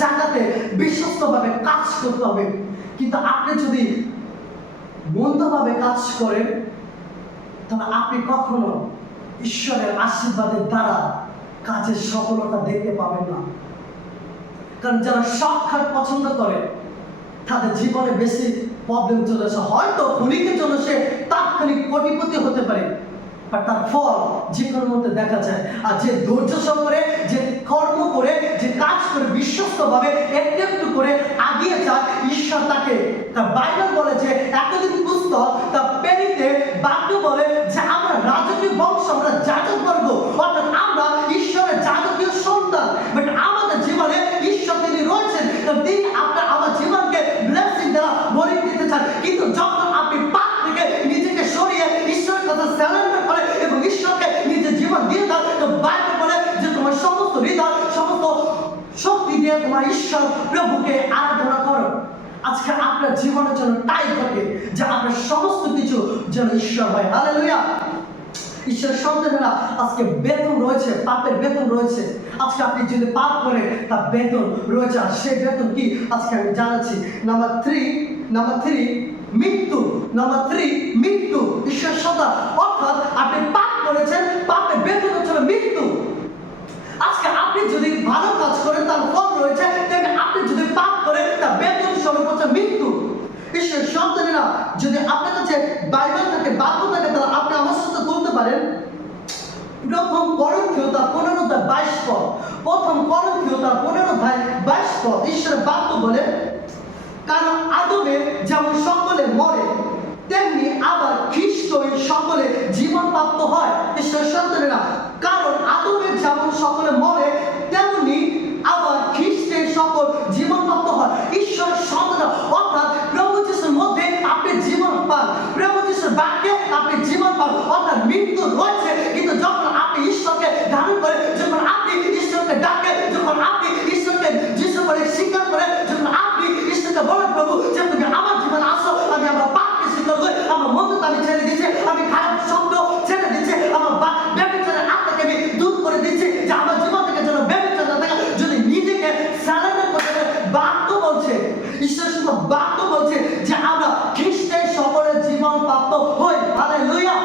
জায়গাতে বিশ্বস্তভাবে কাজ করতে হবে। কিন্তু আপনি যদি মন্দভাবে কাজ করেন, তাহলে আপনি কখনো ঈশ্বরের আশীর্বাদের দ্বারা কাজের সফলতা দেখতে পাবেন না। কারণ যারা শর্টকাট পছন্দ করে তাদের জীবনে বেশি প্রবলেম চলে আসে। হয়তো ক্ষণিকের জন্য সে তাৎক্ষণিক কোটিপতি হতে পারে, আর তার ফল জীবনের মধ্যে দেখা যায়। আর যে ধৈর্য সহকারে, যে কর্ম করে, যে কাজ করে বিশ্বস্তভাবে একটু একটু করে আগিয়ে যায়, ঈশ্বর তাকে, তার বাইবেল বলে যে একাধিক পুস্তক তার পেরিতে বাক্য বলে যে আমরা রাজকীয় বংশ, আমরা যাজক বর্গ, অর্থাৎ আমরা ঈশ্বরের যাজকীয় সন্তান। বাট আমাদের জীবনে ঈশ্বর তিনি রয়েছেন, তিনি আপনার আমার জীবনকে ব্লেসিং দ্বারা ভরিয়ে দিতে চান। কিন্তু যখন আপনি পাপ থেকে নিজেকে সরিয়ে ঈশ্বরের কাছে সারেন্ডার করে এবং ঈশ্বরকে নিজের জীবন দিয়ে দাও, তো বাইবেল বলে যে তোমার সমস্ত হৃদয়, সমস্ত শক্তি দিয়ে তোমার ঈশ্বর প্রভুকে আরাধনা করো। আজকে আপনার জীবনের জন্য তাই ঘটে যে আপনার সমস্ত কিছু যেন ঈশ্বর হয়। হালেলুয়া। ঈশ্বরের সন্তানেরা আজকে বেতন রয়েছে, পাপের বেতন রয়েছে। আজকে আপনি যদি পাপ করেন তার বেতন রয়েছে, আর সেই বেতন কি আজকে আমি জানাচ্ছি। নাম্বার থ্রি মৃত্যু। নাম্বার 3 মৃত্যু। ঈশ্বর সন্তান, অর্থাৎ আপনি পাপ করেছেন, পাপের বেতন হচ্ছে মৃত্যু। আজকে আপনি যদি ভালো কাজ করেন তার ফল রয়েছে, তেমনি আপনি যদি পাপ করেন তার বেতন স্বরূপ হচ্ছে মৃত্যু। ঈশ্বর সন্তানেরা, যদি আপনার কাছে বাইবেল থাকে, বাক্য থাকে, তাহলে আপনি আমার সাথে বলতে পারেন প্রথম করন্থীয় তার 15:22 পদ। প্রথম করন্থীয় তার 15:22 পদ। ঈশ্বরের বাক্য বলে, কারণ আদমের যেমন সকলে মরে, তেমনি আবার খ্রিস্টই সকলে জীবন প্রাপ্ত হয়। ঈশ্বরের সন্তানেরা, কারণ আদমের যেমন সকলে মরে, তেমনি আবার খ্রিস্টের সকল জীবন প্রাপ্ত হয়। ঈশ্বরের সন্তানেরা, অর্থাৎ প্রভু যিশুর মধ্যে আপনি জীবন পান, প্রভু যিশুর বাক্যে আপনি জীবন পান, অর্থাৎ মৃত্যু রয়েছে। কিন্তু যখন আপনি ঈশ্বরকে ধারণ করে, যখন আপনি ঈশ্বরকে ডাকে, যখন আপনি ঈশ্বরকে যিশু বলে স্বীকার করে, যখন আপনি ঈশ্বরকে বলেন প্রভু যে তুমি আমার জীবনে আসো, আমি আমার পাপকে স্বীকার করি, আমার মন্দতা আমি ছেড়ে দিচ্ছি, আমি খারাপ শব্দ ছেড়ে দিচ্ছি, আমার ব্যভিচারের আত্মাকে আমি দূর করে দিচ্ছি, যে আমার জীবন থেকে যেন ব্যভিচার না থাকে। যদি নিজেকে সারেন্ডার করতে পারে, বাক্য বলছে, ঈশ্বর শুধু বাক্য বলছে যে আমরা খ্রিস্টের সকলের জীবন প্রাপ্ত হই। হালেলুয়া।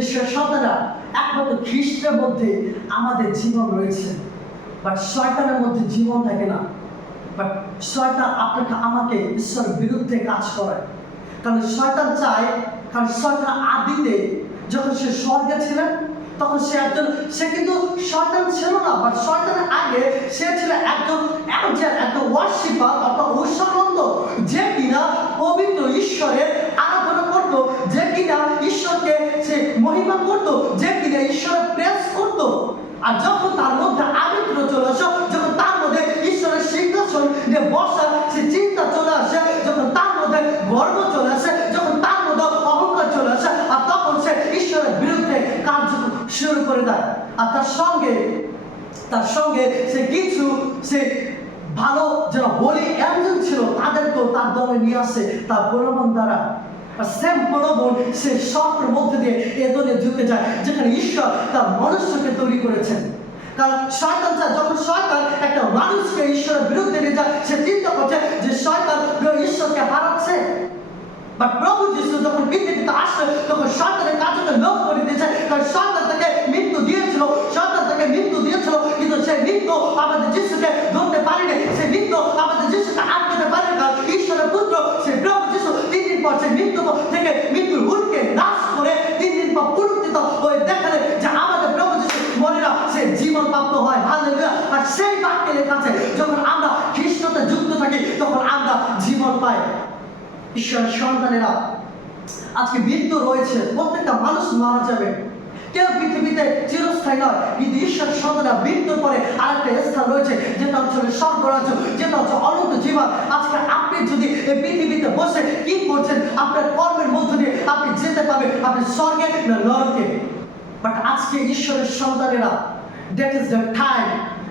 ঈশ্বরের সন্তানেরা, একমাত্র খ্রিস্টের মধ্যে আমাদের জীবন রয়েছে, বাট শয়তানের মধ্যে জীবন থাকে না। বাট শয়তান আপনাকে আমাকে ঈশ্বরের বিরুদ্ধে কাজ করে। কারণ শয়তান চায়, কারণ শয়তান আদিতে যখন সে স্বর্গে ছিলেন, তখন সে কিন্তু শয়তান ছিল না, বাট শয়তানের আগে সে ছিল একজন ওয়ার্শিপার, অর্থাৎ উৎসর্গন্ধ, যে কিনা পবিত্র ঈশ্বরের আরাধনা করত, যে কিনা ঈশ্বরকে সে মহিমা করত, যে কিনা ঈশ্বরের প্রেস করত। আর যখন তার মধ্যে আবিত্র চলে আসে, যখন তার মধ্যে ঈশ্বরের সিংহাসন যে বসা সে চিন্তা চলে আসে, যখন তার মধ্যে গর্ব চলে আসে, যখন তার মধ্যে অহংকার চলে আসে, আর তখন সে ঈশ্বরের বিরুদ্ধে কার্য শুরু করে দেয়। আর তার সঙ্গে সে ভালো যারা হোলি অ্যাঞ্জেল ছিল তাদেরকেও তার দলে নিয়ে আসে তার প্রলোভন দ্বারা। আর সেম প্রলোভন সে সর্পের মধ্যে দিয়ে এ দলে ঢুকে যায়, যেখানে ঈশ্বর তার মনুষ্যকে তৈরি করেছেন। কারণ শয়তান চায়, যখন শয়তান একটা মানুষকে ঈশ্বরের বিরুদ্ধে নিয়ে যায়, সে চিন্তা করছে যে শয়তান ঈশ্বরকে হারাচ্ছে। বাট প্রভু যিশু যখন পৃথিবীতে আসে, তখন শয়তানের কাজকে লোপ করে দিয়েছে। কারণ শয়তান তাকে মৃত্যু দিয়েছিল, কিন্তু সেই মৃত্যু আমাদের যিশুকে ধরতে পারেনি, সেই মৃত্যু আমাদের যিশুকে আটকাতে পারেনি। কারণ ঈশ্বরের পুত্র সেই প্রভু যিশু 3 দিন পর সেই মৃত্যুর হুলকে নাশ করে 3 দিন পর পুনরুত্থিত হয়ে দেখালেন যে আমাদের প্রভু যিশু মরে না, সে জীবন প্রাপ্ত হয়। হালেলুয়া। আর সেই বাক্যে লেখা আছে, যখন আমরা খ্রিস্টতে যুক্ত থাকি, তখন আমরা জীবন পাই। ঈশ্বরের সন্তানেরা, আজকে মৃত্যু রয়েছে, প্রত্যেকটা মানুষ মারা যাবে, কেউ পৃথিবীতে চিরস্থায়ী নয়। কিন্তু ঈশ্বরের সন্তানেরা, মৃত্যুর পরে আরেকটা স্থান রয়েছে, যেটা হচ্ছে স্বর্গরাজ্য, যেটা হচ্ছে অনন্ত জীবন। আজকে আপনি যদি এই পৃথিবীতে বসে কি করছেন, আপনার কর্মের মধ্য দিয়ে আপনি যেতে পারবেন আপনি স্বর্গে না নরকে। বাট আজকে ঈশ্বরের সন্তানেরা, দ্যাট ইজ দ্য টাইম,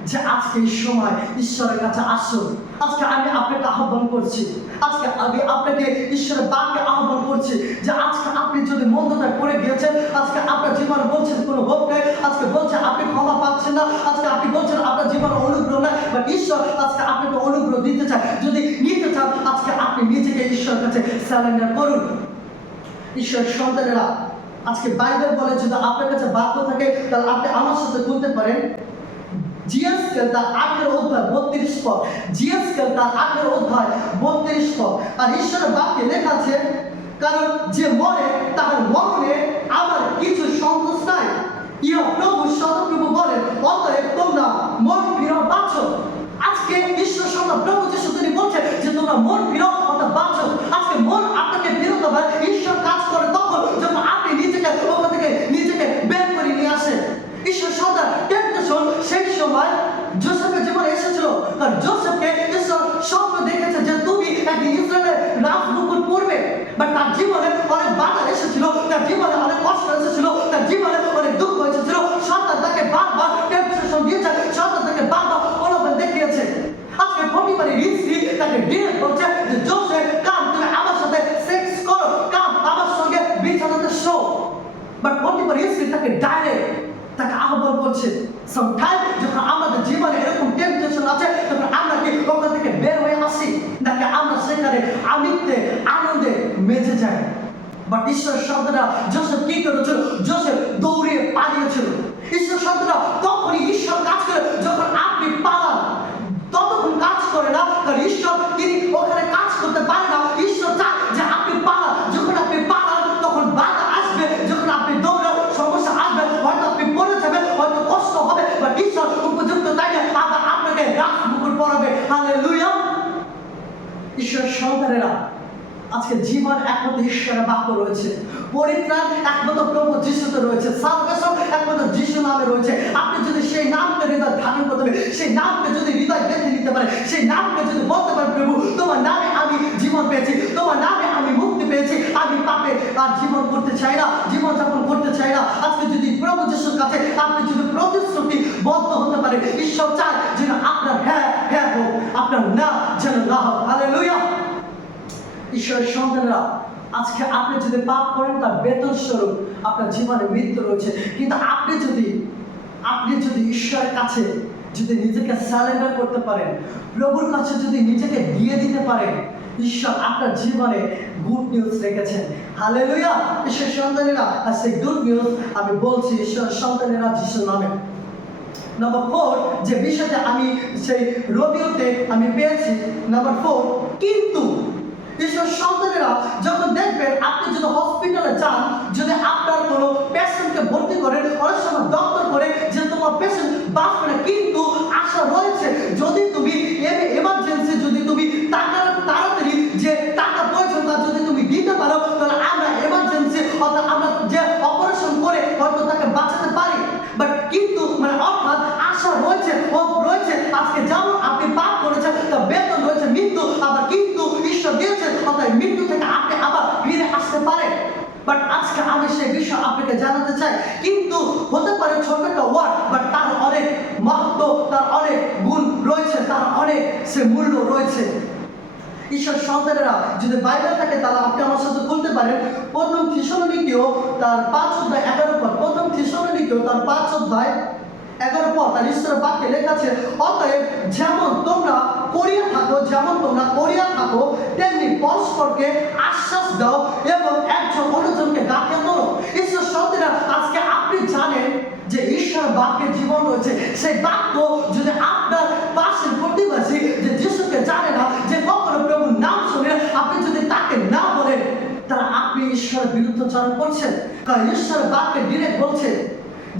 যে আজকে এই সময় ঈশ্বরের কাছে আসুন। আজকে আমি আপনাকে আহ্বান করছি, আজকে আমি আপনাকে ঈশ্বরের বাক্যে আহ্বান করছি, যে আজকে আপনি যদি মন্দতায় পড়ে গিয়েছেন, আজকে আপনার জীবনে বলছেন কোনো হোপ নেই, আজকে বলছেন আপনি ক্ষমা পাচ্ছেন না, আজকে আপনি বলছেন আপনার জীবনে অনুগ্রহ নেই, বাট ঈশ্বর আজকে আপনাকে অনুগ্রহ দিতে চায়। যদি নিতে চান আজকে আপনি নিজেকে ঈশ্বরের কাছে সারেন্ডার করুন। ঈশ্বরের সন্তানেরা, আজকে বাইবেল বলে যদি আপনার কাছে বাক্য থাকে তাহলে আপনি আমার সাথে বলতে পারেন জিএসকেল তার 18 অধ্যায় 32 পদ। জিএসকেল তার 18 অধ্যায় 32 পদ। আর ঈশ্বরের বাক্যে লেখা আছে, কারণ যে মরে তাহার মরণে আমার কিছু সন্তোষ নাই। ইহা প্রভু সদাপ্রভু বলেন, অতএব তোমরা মন ফিরাও বাঁচো। আজকে ঈশ্বর সন্তান প্রভু যিশু তিনি বলছেন যে তোমরা মন ফিরাও অর্থাৎ বাঁচো। আজকে মন আপনাকে ফেরত হবে। ঈশ্বর কাজ করে তখন যখন আপনি নিজেকে ওখান থেকে নিজেকে বের করে নিয়ে আসেন। ঈশ্বর সন্তান টেম্পটেশন সেই সময় জোসেফের জীবনে এসেছিল। কারণ জোসেফকে ঈশ্বর স্বপ্ন দেখেছে যে তুমি একদিন ইসরায়েলের রাজমুকুট পড়বে। বাট তার জীবনে অনেক বাধা এসেছিল, তার জীবনে অনেক কষ্ট এসেছিল, তার জীবনে অনেক দুঃখ এসেছিল। সন্তান তাকে বারবার টেম্পটেশন দিয়েছে, সন্তান তাকে বারবার প্রলোভন দেখিয়েছে। আজকে পরিবারের স্ত্রী তাকে ডিরেক্ট বলছে যে জোসেফ কাম তুমি আমার সাথে সেক্স করো, কাম আমার সঙ্গে বিছানাতে শো। বাট পরিবারের স্ত্রী তাকে ডাইরেক্ট তাকে আহ্বান করছে। সামটাইম যখন আমাদের জীবনে এরকম টেম্পটেশন আছে তখন আমরা কি ওখান থেকে বের হয়ে আসি নাকি আমরা সেখানে আমিত্বে আনন্দে মেজে যাই? বাট ঈশ্বর সন্তানরা জোসেফ কি করেছিল? জোসেফ দৌড়িয়ে পালিয়েছিল। ঈশ্বর সন্তানরা তখনই ঈশ্বর কাজ করে যখন আপনি পালান, ততক্ষণ কাজ করে না। কারণ ঈশ্বর তিনি ওখানে কাজ করতে পারে না। ঈশ্বর চায় যে আপনি পালান। যখন আপনি পালান তখন বাধা আসবে, যখন আপনি দৌড়ান সমস্যা আসবে, হয়তো আপনি পড়ে যাবেন, হয়তো কষ্ট হবে, বাট ঈশ্বর উপযুক্ত টাইমে আবার আপনাকে রাজমুকুট পরাবে। হালেলুয়া। ঈশ্বরের সন্তানেরা, আজকে জীবন একমাত্র ঈশ্বরের বাক্য রয়েছে, পরিত্রাণ একমাত্র প্রভু যিশুতে রয়েছে, সালভেশন একমাত্র যিশু নামে রয়েছে। আপনি যদি সেই নামকে হৃদয় ধারণ করতে পারেন, সেই নামকে যদি হৃদয় বেঁধে নিতে পারেন, সেই নামকে যদি বলতে পারেন প্রভু তোমার নামে আমি জীবন পেয়েছি, তোমার নামে আমি মুক্তি পেয়েছি, আমি পাপে আর জীবন করতে চাই না, জীবনযাপন করতে চাই না। আজকে যদি প্রভু যিশুর কাছে আপনি যদি প্রতিশ্রুতি বদ্ধ হতে পারেন, ঈশ্বর চায় যেন আপনার হ্যাঁ হ্যাঁ হোক, আপনার না যেন না হোক। হালেলুয়া। ঈশ্বরের সন্তানেরা, আজকে আপনি যদি পাপ করেন তার বেতন স্বরূপ আপনার জীবনে মৃত্যু রয়েছে। কিন্তু আপনি যদি ঈশ্বরের কাছে যদি নিজেকে সারেন্ডার করতে পারেন, প্রভুর কাছে যদি নিজেকে দিয়ে দিতে পারেন, ঈশ্বর আপনার জীবনে গুড নিউজ রেখেছেন। হালেলুয়া। ঈশ্বরের সন্তানেরা, আর সেই গুড নিউজ আমি বলছি ঈশ্বরের সন্তানেরা যিশুর নামে। নাম্বার 4 যে বিষয়টা আমি সেই রোমিওতে আমি পেয়েছি, নাম্বার 4, কিন্তু ঈশ্বর সন্তানেরা যখন দেখবেন আপনি যদি হসপিটালে যান, যদি আপনার কোনো পেশেন্টকে ভর্তি করেন, অনেক সময় ডক্টর করে যে তোমার পেশেন্ট বাঁচবে না, কিন্তু আশা রয়েছে যদি তুমি এমার্জেন্সি যদি তুমি টাকা তাড়াতাড়ি যে টাকা প্রয়োজন তা যদি তুমি দিতে পারো তাহলে আমরা এমার্জেন্সি অর্থাৎ আমরা যে অপারেশন করে হয়তো তাকে বাঁচাতে পারি। বাট কিন্তু অর্থাৎ আশা রয়েছে, হোপ রয়েছে। আজকে যেমন আপনি পাপ করেছেন তার বেতন রয়েছে মৃত্যু, আবার কিন্তু ঈশ্বর দিয়েছেন অর্থাৎ মৃত্যু থেকে আপনি আবার ফিরে আসতে পারেন। বাট আজকে আমি সেই বিষয় আপনাকে জানাতে চাই, কিন্তু হতে পারে ছোট একটা ওয়ার্ড, বাট তার অনেক মাহাত্ম্য, তার অনেক গুণ রয়েছে, তার অনেক সে মূল্য রয়েছে। ঈশ্বর সন্তানেরা যদি বাইবেল থাকে তাহলে আপনি আমার সাথে বলতে পারেন প্রথম থিসসলুনিকীয় তার 5 অধ্যায় 11 পদ। প্রথম থিসসলুনিকীয় তার 5 অধ্যায় 11 পদ। তার ঈশ্বরের বাক্যে লেখা আছে, অতএব যেমন তোমরা করিয়া থাকো তেমনি পরস্পরকে আশ্বাস দাও এবং একজন অন্যজনকে ডাকিয়া তোলো। ঈশ্বর সন্তানেরা, আজকে আপনি জানেন যে ঈশ্বরের বাক্যে জীবন রয়েছে। সেই বাক্য যদি আপনার পাশের প্রতিবাসী যে যিশুকে জানে না, যে কখনো প্রভুর নাম শুনে আপনি যদি তাকে না বলেন, তাহলে আপনি ঈশ্বরের বিরুদ্ধাচরণ করছেন। কারণ ঈশ্বরের বাক্যে ডিরেক্ট বলছে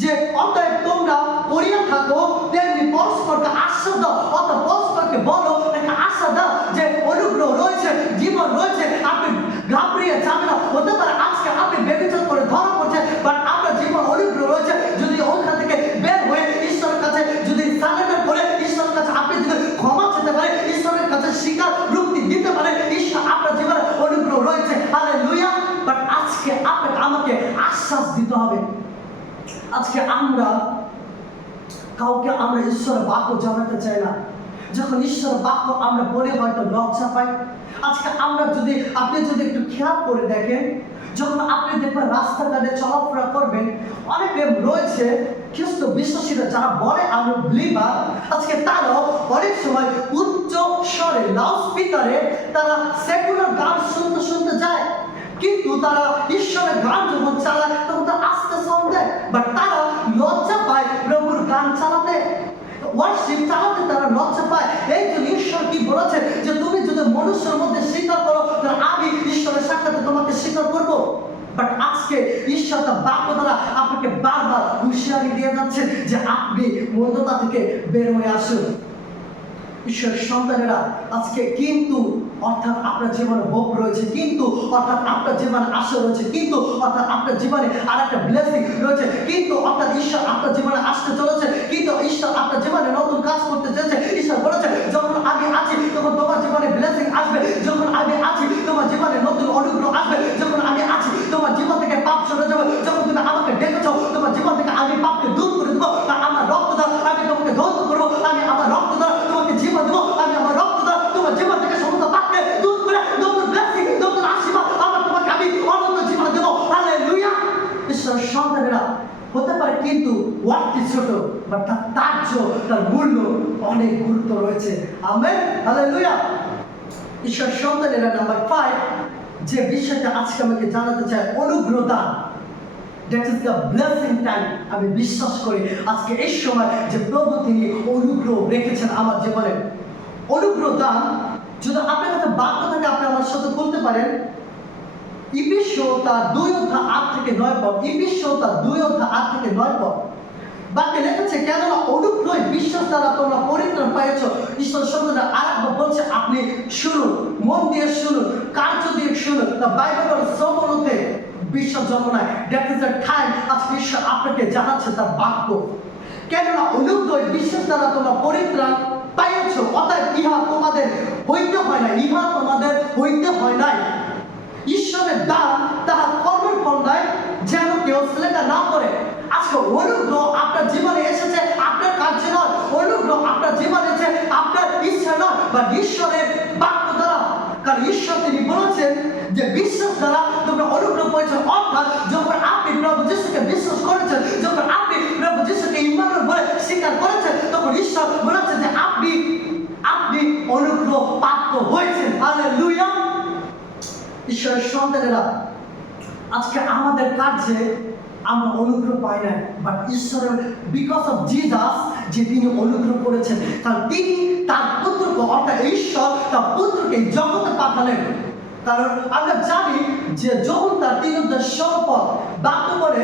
যে অতএব তোমরা করিয়া থাকো তেমনি পরস্পরকে আশ্বাস দাও, অর্থাৎ পরস্পরকে বলো, একটা আশা দাও যে অনুগ্রহ রয়েছে, জীবন রয়েছে, আপনি ঘাবড়িয়ে যাবেন না। হতে পারে আজকে আপনি ব্যভিচার করে ধরা পড়ছে, বাট আপনার জীবন অনুগ্রহ রয়েছে। যদি ওখান থেকে বের হয়ে ঈশ্বরের কাছে যদি সারেন্ডার করে ঈশ্বরের কাছে আপনি যদি ক্ষমা চেতে পারে, ঈশ্বরের কাছে স্বীকার মুক্তি দিতে পারে, ঈশ্বর আপনার জীবনে অনুগ্রহ রয়েছে। হালেলুয়া। বাট আজকে আপনাকে আমাকে আশ্বাস দিতে হবে। আজকে আমরা কাউকে আমরা ঈশ্বরের বাক্য জানাতে চাই না। যখন ঈশ্বরের বাক্য আমরা বলে হয়তো লজ্জা পাই। আজকে আপনি যদি একটু খেয়াল করে দেখেন, যখন আপনি দেখবেন রাস্তাঘাটে চলাফেরা করবেন, অনেকে রয়েছে খ্রিস্ট বিশ্বাসীরা যারা বলে আমরা বিলিভার, আজকে তারাও অনেক সময় উচ্চ স্বরে লাউড স্পিকারে তারা সেকুলার গান শুনতে শুনতে যায়, কিন্তু তারা ঈশ্বরের গান যখন চালায় তখন তারা আস্তে সাউন্ড দেয়, বাট তারা লজ্জা পায় প্রভুর গান চালাতে, ওয়ার্শিপ চালাতে তারা লজ্জা পায়। এই জন্য ঈশ্বর কি বলেছে যে তুমি যদি মনুষ্যের মধ্যে স্বীকার করো তাহলে আমি ঈশ্বরের সাক্ষাতে তোমাকে স্বীকার করব। বাট আজকে ঈশ্বর তার বাক্য দ্বারা আপনাকে বারবার হুঁশিয়ারি দিয়ে যাচ্ছে যে আপনি মন্দতা থেকে বের হয়ে আসুন। ঈশ্বরের সন্তানেরা আজকে কিন্তু অর্থাৎ আপনার জীবনে হোপ রয়েছে, কিন্তু অর্থাৎ আপনার জীবনে আশা রয়েছে, কিন্তু অর্থাৎ আপনার জীবনে আর একটা ব্লেসিং রয়েছে, কিন্তু অর্থাৎ ঈশ্বর আপনার জীবনে আসতে চলেছে, কিন্তু ঈশ্বর আপনার জীবনে নতুন কাজ করতে চলেছে। ঈশ্বর বলেছে যখন আমি আছি তখন তোমার জীবনে ব্লেসিং আসবে, যখন আমি আছি তোমার জীবনে নতুন অনুগ্রহ আসবে, যখন আমি আছি তোমার জীবন থেকে পাপ সরে যাবে, যখন তুমি আমাকে ডেকেছ তোমার জীবন থেকে আমি পাপকে দূর করে দেবো, আমার রক্ত দ্বারা আমি তোমাকে ধ্বংস করবো, আমি আমার রক্ত দ্বারা তোমাকে জীবন দেবো, আমি আমার রক্ত দ্বারা তোমার জীবন থেকে সমস্ত পাপকে দূর করে নতুন ব্লেসিং নতুন আশীর্বাদ আমার তোমাকে আমি অনন্ত জীবন দেবো। হালেলুয়া। ঈশ্বরের সন্তানেরা হতে পারে কিন্তু ওয়ার্ডটি ছোট, বাট তার তার্য তার মূল্য অনেক গুরুত্ব রয়েছে। আমেন। হালেলুয়া। ঈশ্বরের সন্তানেরা নাম্বার 5 যে বিষয়টা আজকে আমাকে জানাতে চাই, অনুগ্রহ দান। That is the blessing time. আমি বিশ্বাস করি আজকে এই সময় যে প্রভু তিনি অনুগ্রহ রেখেছেন আমার জীবনে। অনুগ্রহ দান যদি আপনার কাছে বাক্য থাকে আপনি আমার সাথে বলতে পারেন। ইফিসীয় তার 2:8-9 পদ, ইফিসীয় তার 2:8-9 পদ বাক্যে লেখেছে কেননা অনুগ্রহ বিশ্বাস দ্বারা তোমরা পরিত্রাণ পাইছ। ঈশ্বর সন্তানরা আরেকবার বলছে আপনি শুনুন, মন দিয়ে শুনুন, কার্য দিয়ে শুনুন। দ্য বাইবেল সম্পূর্ণতে বিশ্বাস জন্ম নেয়। দ্যাট ইজ দ্য টাইম আজকে ঈশ্বর আপনাকে জানাচ্ছে তার বাক্য। কেননা অনুগ্রহ বিশ্বাস দ্বারা তোমরা পরিত্রাণ পাইছ, অতএব ইহা তোমাদের হইতে হয় না, ইহা তোমাদের হইতে হয় নাই। ঈশ্বরের দান তাহার কর্মের ফল নয়, যেন কেউ সেটা না করে। আজকে অনুগ্রহ আপনার জীবনে এসেছে আপনার কার্যে নয়, অনুগ্রহ আপনার জীবনে এসেছে আপনার ইচ্ছা নয়, বা ঈশ্বরের বাক্য দ্বারা। কারণ ঈশ্বর তিনি বলেছেন যে বিশ্বাস দ্বারা তোমরা অনুগ্রহ পেয়েছেন, অর্থাৎ যখন আপনি প্রভু যিশুকে বিশ্বাস করেছেন, যখন আপনি প্রভু যিশুকে ইম্মানুয়েল বলে স্বীকার করেছেন, তখন ঈশ্বর বলেছেন যে আপনি অনুগ্রহ প্রাপ্ত হয়েছেন। হালেলুয়া। ঈশ্বরের সন্তানেরা আজকে আমাদের কাছে আমরা অনুগ্রহ পাই না, বাট ঈশ্বরের বিকজ অফ জিজাস যে তিনি অনুগ্রহ করেছেন, কারণ তিনি তার পুত্রকে অর্থাৎ ঈশ্বর তার পুত্রকে জগতে পাঠালেন। কারণ আমরা জানি যে যখন তার 3:16 বাক্য করে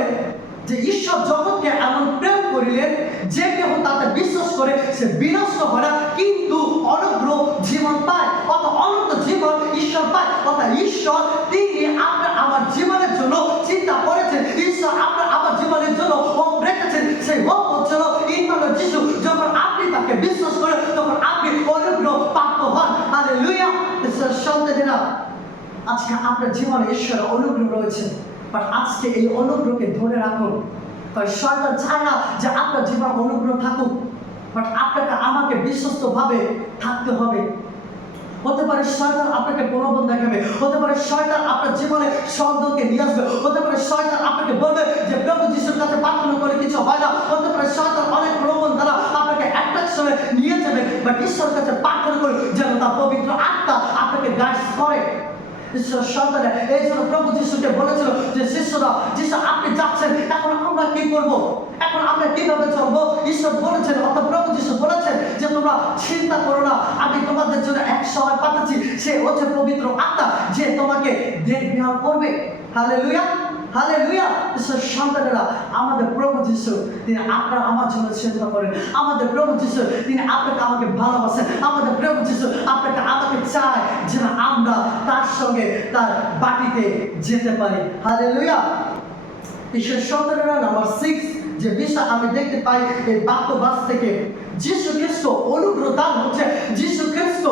যে ঈশ্বর জগৎকে এমন প্রেম করিলেন যে কেহ তাতে বিশ্বাস করে সে বিনষ্ট হয় না, কিন্তু অনুগ্রহ জীবন পায়, অর্থাৎ অনন্ত জীবন ঈশ্বর পায়। অর্থাৎ ঈশ্বর তিনি আপনার আমার জীবনের জন্য চিন্তা করেছেন, ঈশ্বর আপনার আমার জীবনের জন্য হোপ রেখেছেন। সেই হোপ হচ্ছিল ইম্মানুয়েল যিশু। যখন আপনি তাকে বিশ্বাস করেন তখন আপনি অনুগ্রহ প্রাপ্ত হন। হালেলুয়া। ঈশ্বরের সন্তানেরা আজকে আপনার জীবনে ঈশ্বরের অনুগ্রহ রয়েছে, বাট আজকে এই অনুগ্রহকে ধরে রাখুন। কারণ শয়তান চায় না যে আপনার জীবনে অনুগ্রহ থাকুক, বাট আপনাকে আমাকে বিশ্বস্তভাবে থাকতে হবে। হতে পারে শয়তান আপনাকে প্রলোভন দেখাবে, হতে পারে শয়তান আপনার জীবনে সন্দেহকে নিয়ে আসবে, হতে পারে শয়তান আপনাকে বলবে যে প্রভু যিশুর কাছে প্রার্থনা করে কিছু হয় না, হতে পারে শয়তান অনেক প্রলোভন দ্বারা আপনাকে অ্যাট্রাকশনে নিয়ে যাবে, বাট ঈশ্বরের কাছে প্রার্থনা করে যেন তার পবিত্র আত্মা আপনাকে গাইড করে। ঈশ্বর সন্তান এই জন্য প্রভু যিশুকে বলেছিল যে শিষ্যরা যিশু আপনি যাচ্ছেন, এখন আমরা কি করব, এখন আমরা কিভাবে চলবো? ঈশ্বর বলেছেন অর্থাৎ প্রভু যিশু বলেছেন যে তোমরা চিন্তা করো না, আমি তোমাদের জন্য এক সহায় পাঠাচ্ছি, সে হচ্ছে পবিত্র আত্মা যে তোমাকে দেখভাল করবে। হালেলুয়া। হালেলুয়া। ঈশ্বরের সন্তানেরা আমাদের প্রভু যিশু তিনি আপনার আমার জন্য চিন্তা করেন, আমাদের প্রভু যিশু তিনি আপনাকে আমাকে ভালোবাসেন, আমাদের প্রভু যিশু আপনাকে আমাকে চায় যেন আমরা তার সঙ্গে তার বাটিতে যেতে পারি। হালেলুয়া। ঈশ্বরের সন্তানেরা নাম্বার 6 যে বিষয় আমি দেখতে পাই এই বাক্যবাস থেকে, যিশু খ্রিস্ট অনুগ্রহ দান হচ্ছে যিশু খ্রিস্ট।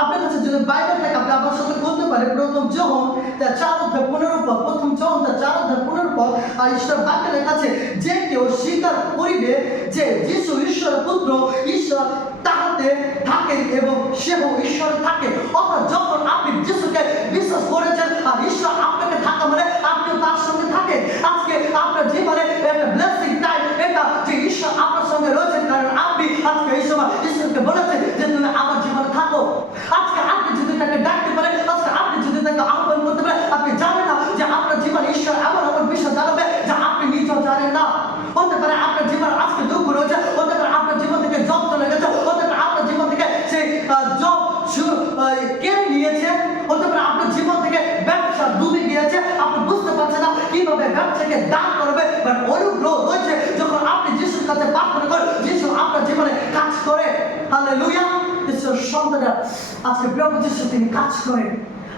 আপনার কাছে যদি বাইবেল থাকে আপনি আমার সাথে বলতে পারেন প্রথম যোহন তার 4:15 পদ, প্রথম যোহন তার 4:15 পদ। আর ঈশ্বর বাক্যে লেখা আছে যে কেউ স্বীকার করিবে যে যিশু ঈশ্বরের পুত্র, ঈশ্বর তাহাতে থাকেন এবং সেও ঈশ্বরে থাকে। অর্থাৎ যখন আপনি যিশুকে বিশ্বাস করেছেন আর ঈশ্বর আপনাকে থাকা মানে আপনিও তার সঙ্গে থাকেন। আজকে আপনার জীবনে একটা ব্লেসিং টাইম এটা যে ঈশ্বর আপনার সঙ্গে রয়েছেন, কারণ আপনি আজকে এই সময় ঈশ্বরকে বলেছেন ব্যাপার থেকে দান করবে। বাট অনুগ্রহ রয়েছে যখন আপনি যিশুর কাছে প্রার্থনা করেন, যিশু আপনার জীবনে কাজ করে। হালেলুয়া। ঈশ্বর সন্তানরা আজকে প্রভু যিশু তিনি কাজ করেন।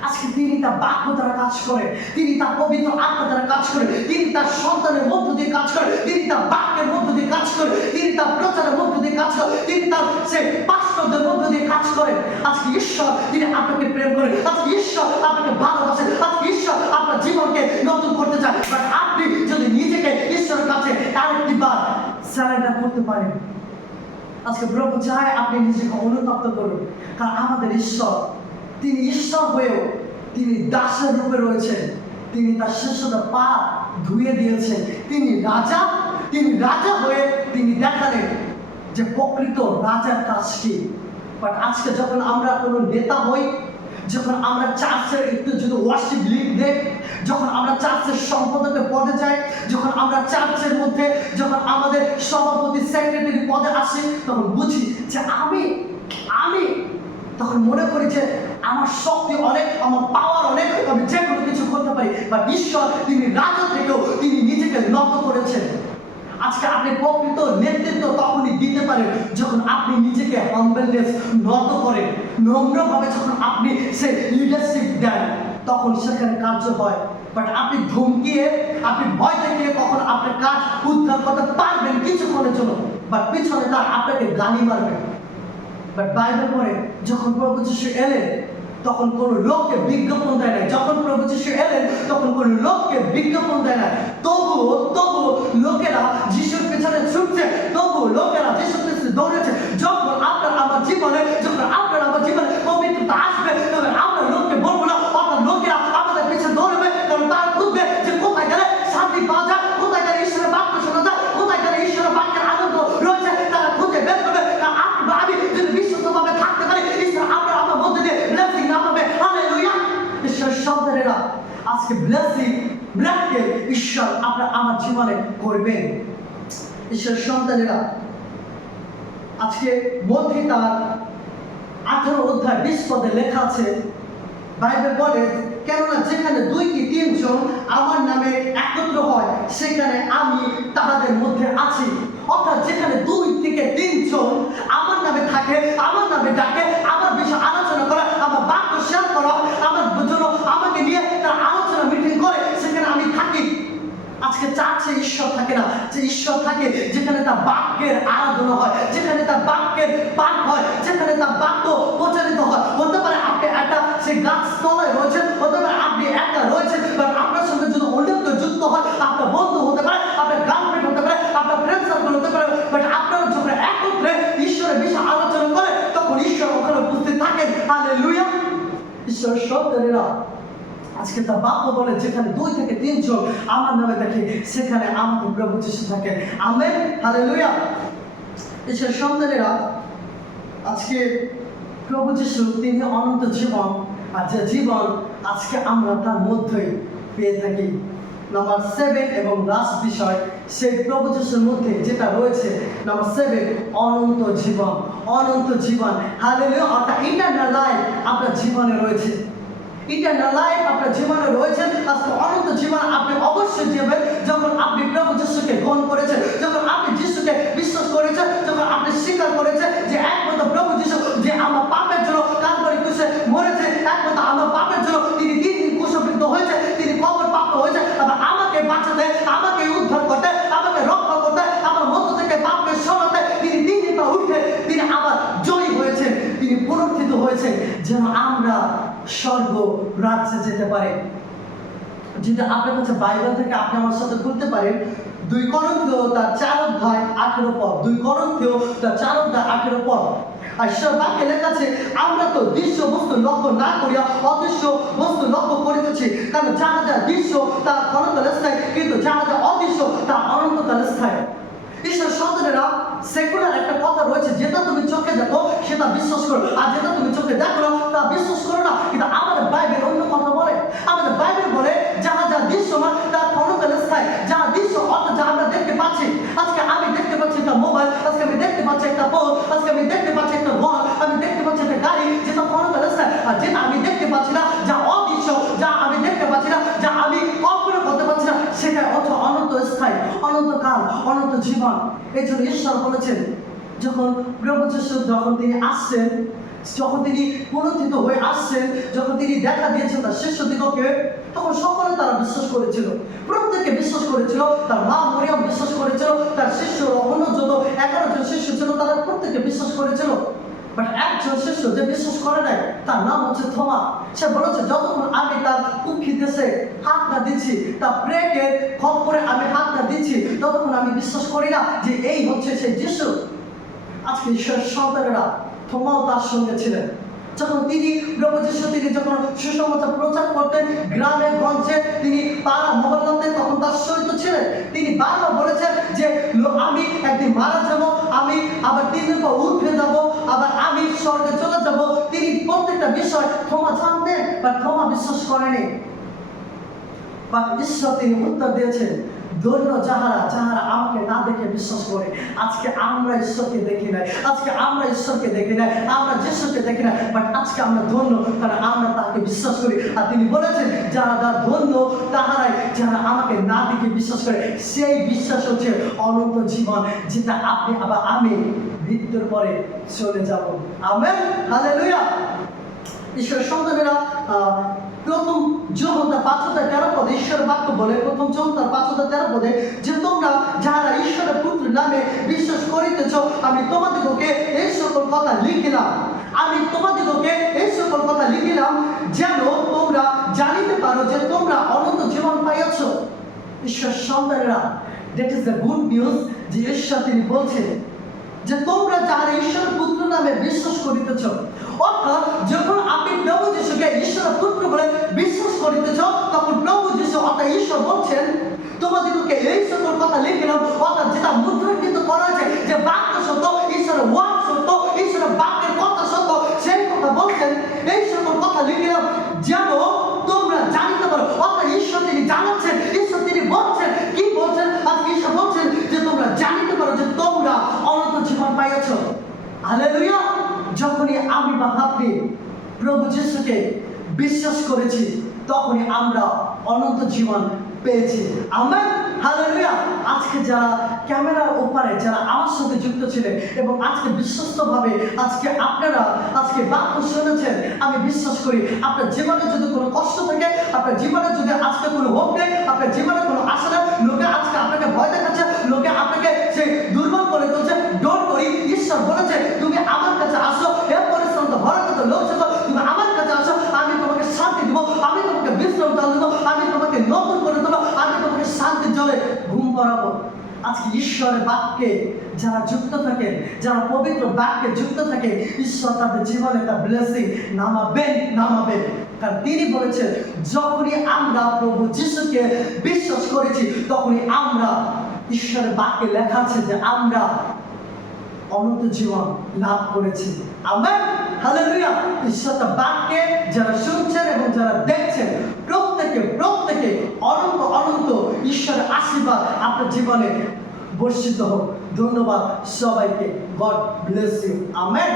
আজকে তিনি তার বাক্য দ্বারা কাজ করে, তিনি তার পবিত্র আত্মা দ্বারা কাজ করে, তিনি তার সন্তানের মধ্য দিয়ে কাজ করে, তিনি তার বাক্যের মধ্য দিয়ে কাজ করে, তিনি তার প্রচারের মধ্য দিয়ে কাজ করে, তিনি তার সে পাস্টরদের মধ্য দিয়ে কাজ করেন। আজকে ঈশ্বর তিনি আপনাকে প্রেম করেন, আজকে ঈশ্বর আপনাকে ভালোবাসেন, আজকে ঈশ্বর আপনার জীবনকে নতুন করতে চান। বাট আপনি যদি নিজেকে ঈশ্বরের কাছে আরেকটি বার সারেন্ডার করতে পারেন, আজকে প্রভু চায় আপনি নিজেকে অনুতপ্ত করুন। কারণ আমাদের ঈশ্বর তিনি ঈশ্বর হয়েও তিনি দাসের রূপে রয়েছেন। তিনি তার শিষ্যদের পা ধুয়ে দিয়েছেন। তিনি রাজা হয়ে তিনি দেখালেন যে প্রকৃত রাজার কাজ কি। বাট আজকে যখন আমরা কোনো নেতা হই, যখন আমরা চার্চের একটু যদি ওয়ার্শিপ লিড দেই, যখন আমরা চার্চের সম্পাদকের পদে যাই, যখন আমরা চার্চের মধ্যে যখন আমাদের সভাপতি সেক্রেটারি পদে আসি, তখন বুঝি যে আমি তখন মনে করি যে আমার শক্তি অনেক, আমার পাওয়ার অনেক, আমি যে কোনো কিছু করতে পারি। বা ঈশ্বর তিনি রাজা থেকেও তিনি নিজেকে নত করেছেন। আজকে আপনি প্রকৃত নেতৃত্ব তখনই দিতে পারেন যখন আপনি নিজেকে হাম্বলনেস নত করেন, নম্রভাবে যখন আপনি সে লিডারশিপ দেন, তখন সেখানে কার্য হয়। বাট আপনি ধমকিয়ে, আপনি ভয় দেখিয়ে কখন আপনার কাজ উদ্ধার করতে পারবেন কিছুক্ষণের জন্য, বাট পিছনে তার আপনাকে গালি মারবেন। বাট বাইবেল পড়ে যখন প্রভু যিশু এলেন তখন কোনো লোককে বিজ্ঞাপন দেয় না। যখন প্রভু যিশু এলেন তখন কোনো লোককে বিজ্ঞাপন দেয় না। তবুও লোকেরা যিশুর পেছনে ছুটছে, তবুও লোকেরা যিশুর পেছনে দৌড়েছে। যখন আপনার আমার জীবনে পবিত্রতা আসবে, তবে আমরা লোককে বলবো না, অর্থাৎ লোকেরা আমাদের পেছনে দৌড়বে। কারণ তারা খুঁজবে যে কোথায় গেলে শান্তি পাওয়া যায়, কোথায় গেলে ঈশ্বরের বাক্য শোনা যায়, কোথায় গেলে ঈশ্বরের বাক্যের আনন্দ রয়েছে, তারা খুঁজে বের করবে। কারণ আমি যদি বিশ্বস্তভাবে থাকতে পারি, ঈশ্বর আমার মধ্যে দিয়ে ব্লেসিং নামাবে। হালেলুয়া। ঈশ্বর সন্তানেরা আজকে ব্লেসিং ঈশ্বর আমার জীবনে করবেন। ঈশ্বর সন্তানেরা আজকে মধ্যে তার 18 অধ্যায় 20 পদে লেখা আছে, বাইবেল বলে, কেননা যেখানে 2 কি 3 জন আমার নামে একত্র হয়, সেখানে আমি তাহাদের মধ্যে আছি। অর্থাৎ যেখানে 2 থেকে 3 জন আমার নামে থাকে, আমার নামে ডাকে, আমার বিষয়ে আলোচনা করে, আমার বাক্য শেয়ার করা, আমার জন্য আমাকে নিয়ে তার আলোচনা মিটিং করে, সেখানে আমি থাকি। আজকে চার্চে ঈশ্বর থাকে না, যে ঈশ্বর থাকে যেখানে তার বাক্যের আরাধনা হয়, যেখানে তার বাক্যের পাঠ হয়, যেখানে তার বাক্য প্রচারিত হয়। হতে পারে আপনি একটা সেই গাছ তলায় রয়েছেন, হতে পারে আপনি একা রয়েছেন, বাট আপনার সঙ্গে যদি অন্য কেউ যুক্ত হয়, আপনার বন্ধু হতে পারে, আপনার গার্লফ্রেন্ড হতে পারে, আপনার ফ্রেন্ড সার্কেল হতে পারে। বাট আপনারা যখন একত্রে ঈশ্বরের বিষয়ে আলোচনা করে, তখন ঈশ্বর ওখানে উপস্থিত থাকেন। হালেলুয়া। ঈশ্বর সন্তানেরা আজকে তার বাক্য বলে, যেখানে 2 থেকে 3 জন আমার নামে দেখে, সেখানে আমাদের প্রভু যিশু থাকেন। আমেন। হালেলুয়া। ঈশ্বর সন্তানেরা আজকে প্রভু যিশু তিনি অনন্ত জীবন, আর যে জীবন আজকে আমরা তার মধ্যেই পেয়ে থাকি। নাম্বার 7 এবং লাস্ট বিষয়, সেই প্রভু যিশুর মধ্যে যেটা রয়েছে, নাম্বার 7 অনন্ত জীবন। অনন্ত জীবন, হালেলুয়া। অর্থাৎ ইটারনাল লাইফ আপনার জীবনে রয়েছে। ইটারনাল লাইফ আপনার জীবনে রয়েছে। আজকে অনন্ত জীবন আপনি অবশ্যই যাবেন যখন আপনি প্রভু যিশুকে গ্রহণ করেছেন, যখন আপনি যিশুকে বিশ্বাস করেছেন, যখন আপনি স্বীকার করেছেন যে একমাত্র প্রভু যিশু যে আমার পাপের জন্য কালভারি ক্রুশে মরেছে, একমাত্র আমার পাপের জন্য তিনি 3 দিন ক্রুশবিদ্ধ হয়েছে, তিনি কবরপ্রাপ্ত হয়েছে, আবার আমাকে বাঁচাতে, আমাকে উদ্ধার করতে, আমাকে রক্ষা করতে, আমার মধ্য থেকে পাপকে সরাতে তিনি 3 দিন পর উঠে তিনি আবার জয়ী হয়েছেন, তিনি পুনরুত্থিত হয়েছেন, যেন আমরা স্বর্গ রাজ্যে যেতে পারে। যদি আপনার কাছে বাইবেল থেকে আপনি আমার সাথে খুলতে পারেন 2 করিন্থীয় তার 4 অধ্যায় 18 পদ। 2 করিন্থীয় তার 4 অধ্যায় 18 পদ। আর ঈশ্বর বাক্যে লেখা আছে, আমরা তো দৃশ্য বস্তু লক্ষ্য না করিয়া অদৃশ্য বস্তু লক্ষ্য করিতেছি, কারণ যাহা যা দৃশ্য তার অনন্তকাল স্থায়ী, কিন্তু যাহা যা অদৃশ্য তার অনন্তকাল স্থায়ী। ঈশ্বর সন্তানেরা সেকুলার একটা কথা রয়েছে, যেটা তুমি চোখে দেখো সেটা বিশ্বাস করো, আর যেটা তুমি চোখে দেখো না তা বিশ্বাস করো না। কিন্তু আমাদের বাইবেল অন্য কথা বলে। আমাদের বাইবেল বলে যাহা যা দৃশ্যমান তার অনন্তকাল স্থায়ী। যাহা দৃশ্য অর্থাৎ যা আমরা দেখতে পাচ্ছি, আজকে আমি দেখতে পাচ্ছি একটা মোবাইল, আজকে আমি দেখতে পাচ্ছি একটা ফোন, আজকে আমি দেখতে পাচ্ছি একটা ঘর, আমি দেখতে পাচ্ছি একটা গাড়ি, যেটা অনন্তকাল স্থায়ী। আর যেটা আমি দেখতে পাচ্ছি না, যা অদৃশ্য, যা আমি দেখতে পাচ্ছি না, যা আমি কল্পনা করতে পারছি না, সেটা জীবন। এই জন্য ঈশ্বর বলেছেন, যখন প্রভু যিশু যখন তিনি আসছেন, যখন তিনি পুনরুত্থিত হয়ে আসছেন, যখন তিনি দেখা দিয়েছেন তার শিষ্যদিগকে, তখন সকলে তারা বিশ্বাস করেছিল, প্রত্যেকে বিশ্বাস করেছিল। তার মা মরিয়ম বিশ্বাস করেছিল, তার শিষ্যরা, অন্য যত 11 জন শিষ্য ছিল তারা প্রত্যেকে বিশ্বাস করেছিল। বাট একজন শিষ্য যে বিশ্বাস করে নাই, তার নাম হচ্ছে থমা। সে বলেছে, যতক্ষণ আমি তার কুক্ষি দেশে হাত না দিচ্ছি, তার ব্রেকের খপ্পরে আমি হাত না দিচ্ছি, ততক্ষণ আমি বিশ্বাস করি না যে এই হচ্ছে সেই যিশু। আজকে ঈশ্বরের সন্তানেরা, থমাও তার সঙ্গে ছিলেন। যখন তিনি প্রভু যিশু তিনি যখন সুসমাচার প্রচার করতেন গ্রামে গঞ্জে, তিনি পাড়া মহল্লাতে, তখন তার সহিত ছিলেন। তিনি বারবার বলেছেন যে আমি একদিন মারা যাব, আমি আবার 3 দিন পর উঠে যাব, আবার আমি স্বর্গে চলে যাব। তিনি প্রত্যেকটা বিষয় থমা জানতেন, বা থমা বিশ্বাস করেনি। বা ঈশ্বর তিনি উত্তর দিয়েছেন, ধন্য যাহারা যাহারা আমাকে না দেখে বিশ্বাস করে। আজকে আমরা ঈশ্বরকে দেখি নাই, আজকে আমরা ঈশ্বরকে দেখি নাই, আমরা যিশুকে দেখি না, বাট আজকে আমরা ধন্য, কারণ আমরা তাকে বিশ্বাস করি। আর তিনি বলেছেন, যারা ধন্য তাহারাই যারা আমাকে না দেখে বিশ্বাস করে। সেই বিশ্বাস হচ্ছে অনন্ত জীবন, যেটা আপনি আবার আমি মৃত্যুর পরে চলে যাব। Amen, hallelujah. ঈশ্বরের সন্তানেরা, প্রথম যোহন 5:13 ঈশ্বরের বাক্য বলে, প্রথম যোহন 5:13 যে তোমরা যারা ঈশ্বরের পুত্র নামে বিশ্বাস করিতেছ, আমি তোমাদিগকে এই সকল কথা লিখিলাম। আমি তোমাদিগকে এই সকল কথা লিখিলাম যেন তোমরা জানিতে পারো যে তোমরা অনন্ত জীবন পাইয়াছ। ঈশ্বরের সন্তানেরা, that is the good news, যে ঈশ্বর তিনি বলছেন যে তোমরা যারা ঈশ্বরের পুত্র নামে বিশ্বাস করিতেছ, অর্থাৎ যখন আপনি প্রভু যিশুকে ঈশ্বরের পুত্র বলে বিশ্বাস করিতেছ, তখন প্রভু যিশু অর্থাৎ ঈশ্বর বলছেন, তোমাদেরকে এই সকল কথা লিখিলাম। অর্থাৎ যেটা মুদ্রাকৃত করা আছে, যে বাক্য সত্য, ঈশ্বরের ওয়ার্ড সত্য, ঈশ্বরের বাক্যের কথা সত্য, সেই কথা বলছেন, এই সকল কথা লিখিলাম যেন তোমরা জানিতে পারো। অর্থাৎ ঈশ্বর তিনি জানাচ্ছেন, ঈশ্বর তিনি বলছেন, কি বলছেন? আজকে ঈশ্বর বলছেন যে তোমরা জানিতে পারো যে তোমরা অনন্ত জীবন পাইয়াছ। হালেলুয়া। যখনই আমি বা আপনি প্রভু যিশুকে বিশ্বাস করেছি, তখনই আমরা অনন্ত জীবন পেয়েছি। Amen, hallelujah. আজকে যারা ক্যামেরার ওপারে যারা আমার সাথে যুক্ত ছিলেন এবং আজকে বিশ্বস্তভাবে আজকে আপনারা আজকে বাক্য শুনেছেন, আমি বিশ্বাস করি আপনার জীবনে যদি কোনো কষ্ট থাকে, আপনার জীবনে যদি আজকে কোনো হোপ নেই, আপনার জীবনে কোনো আশা নেই, লোকে আজকে আপনাকে ভয় দেখাচ্ছে, লোকে আপনাকে সে দুর্বল করে তুলছে, ডোন্ট করি। ঈশ্বর বলেছে, তুমি আমার কাছে আসো, এর পরিশ্রান্ত ভরাকৃত লোক ছিল, তুমি আমার কাছে আসো, আমি তোমাকে শান্তি দেবো, আমি তোমাকে বিশ্রাম জল দেবো, আমি তোমাকে নতুন করে দেবো, আমি তোমাকে শান্তির জলে ঘুম পড়াবো। আজকে ঈশ্বরের বাক্যে যারা যুক্ত থাকেন, যারা পবিত্র বাক্যে যুক্ত থাকে, ঈশ্বর তাদের জীবনে একটা ব্লেসিং নামাবেন। কারণ তিনি বলেছেন, যখনই আমরা প্রভু যিশুকে বিশ্বাস করেছি, তখনই আমরা, ঈশ্বরের বাক্যে লেখা আছে যে আমরা অনন্ত জীবন লাভ করেছি। Amen, hallelujah. ঈশ্বরের বাক্যে যারা শুনছেন এবং যারা দেখছেন, প্রত্যেকে অনন্ত ঈশ্বরের আশীর্বাদ আপনার জীবনে বর্ষিত হোক। ধন্যবাদ সবাইকে। God bless you. আমেন।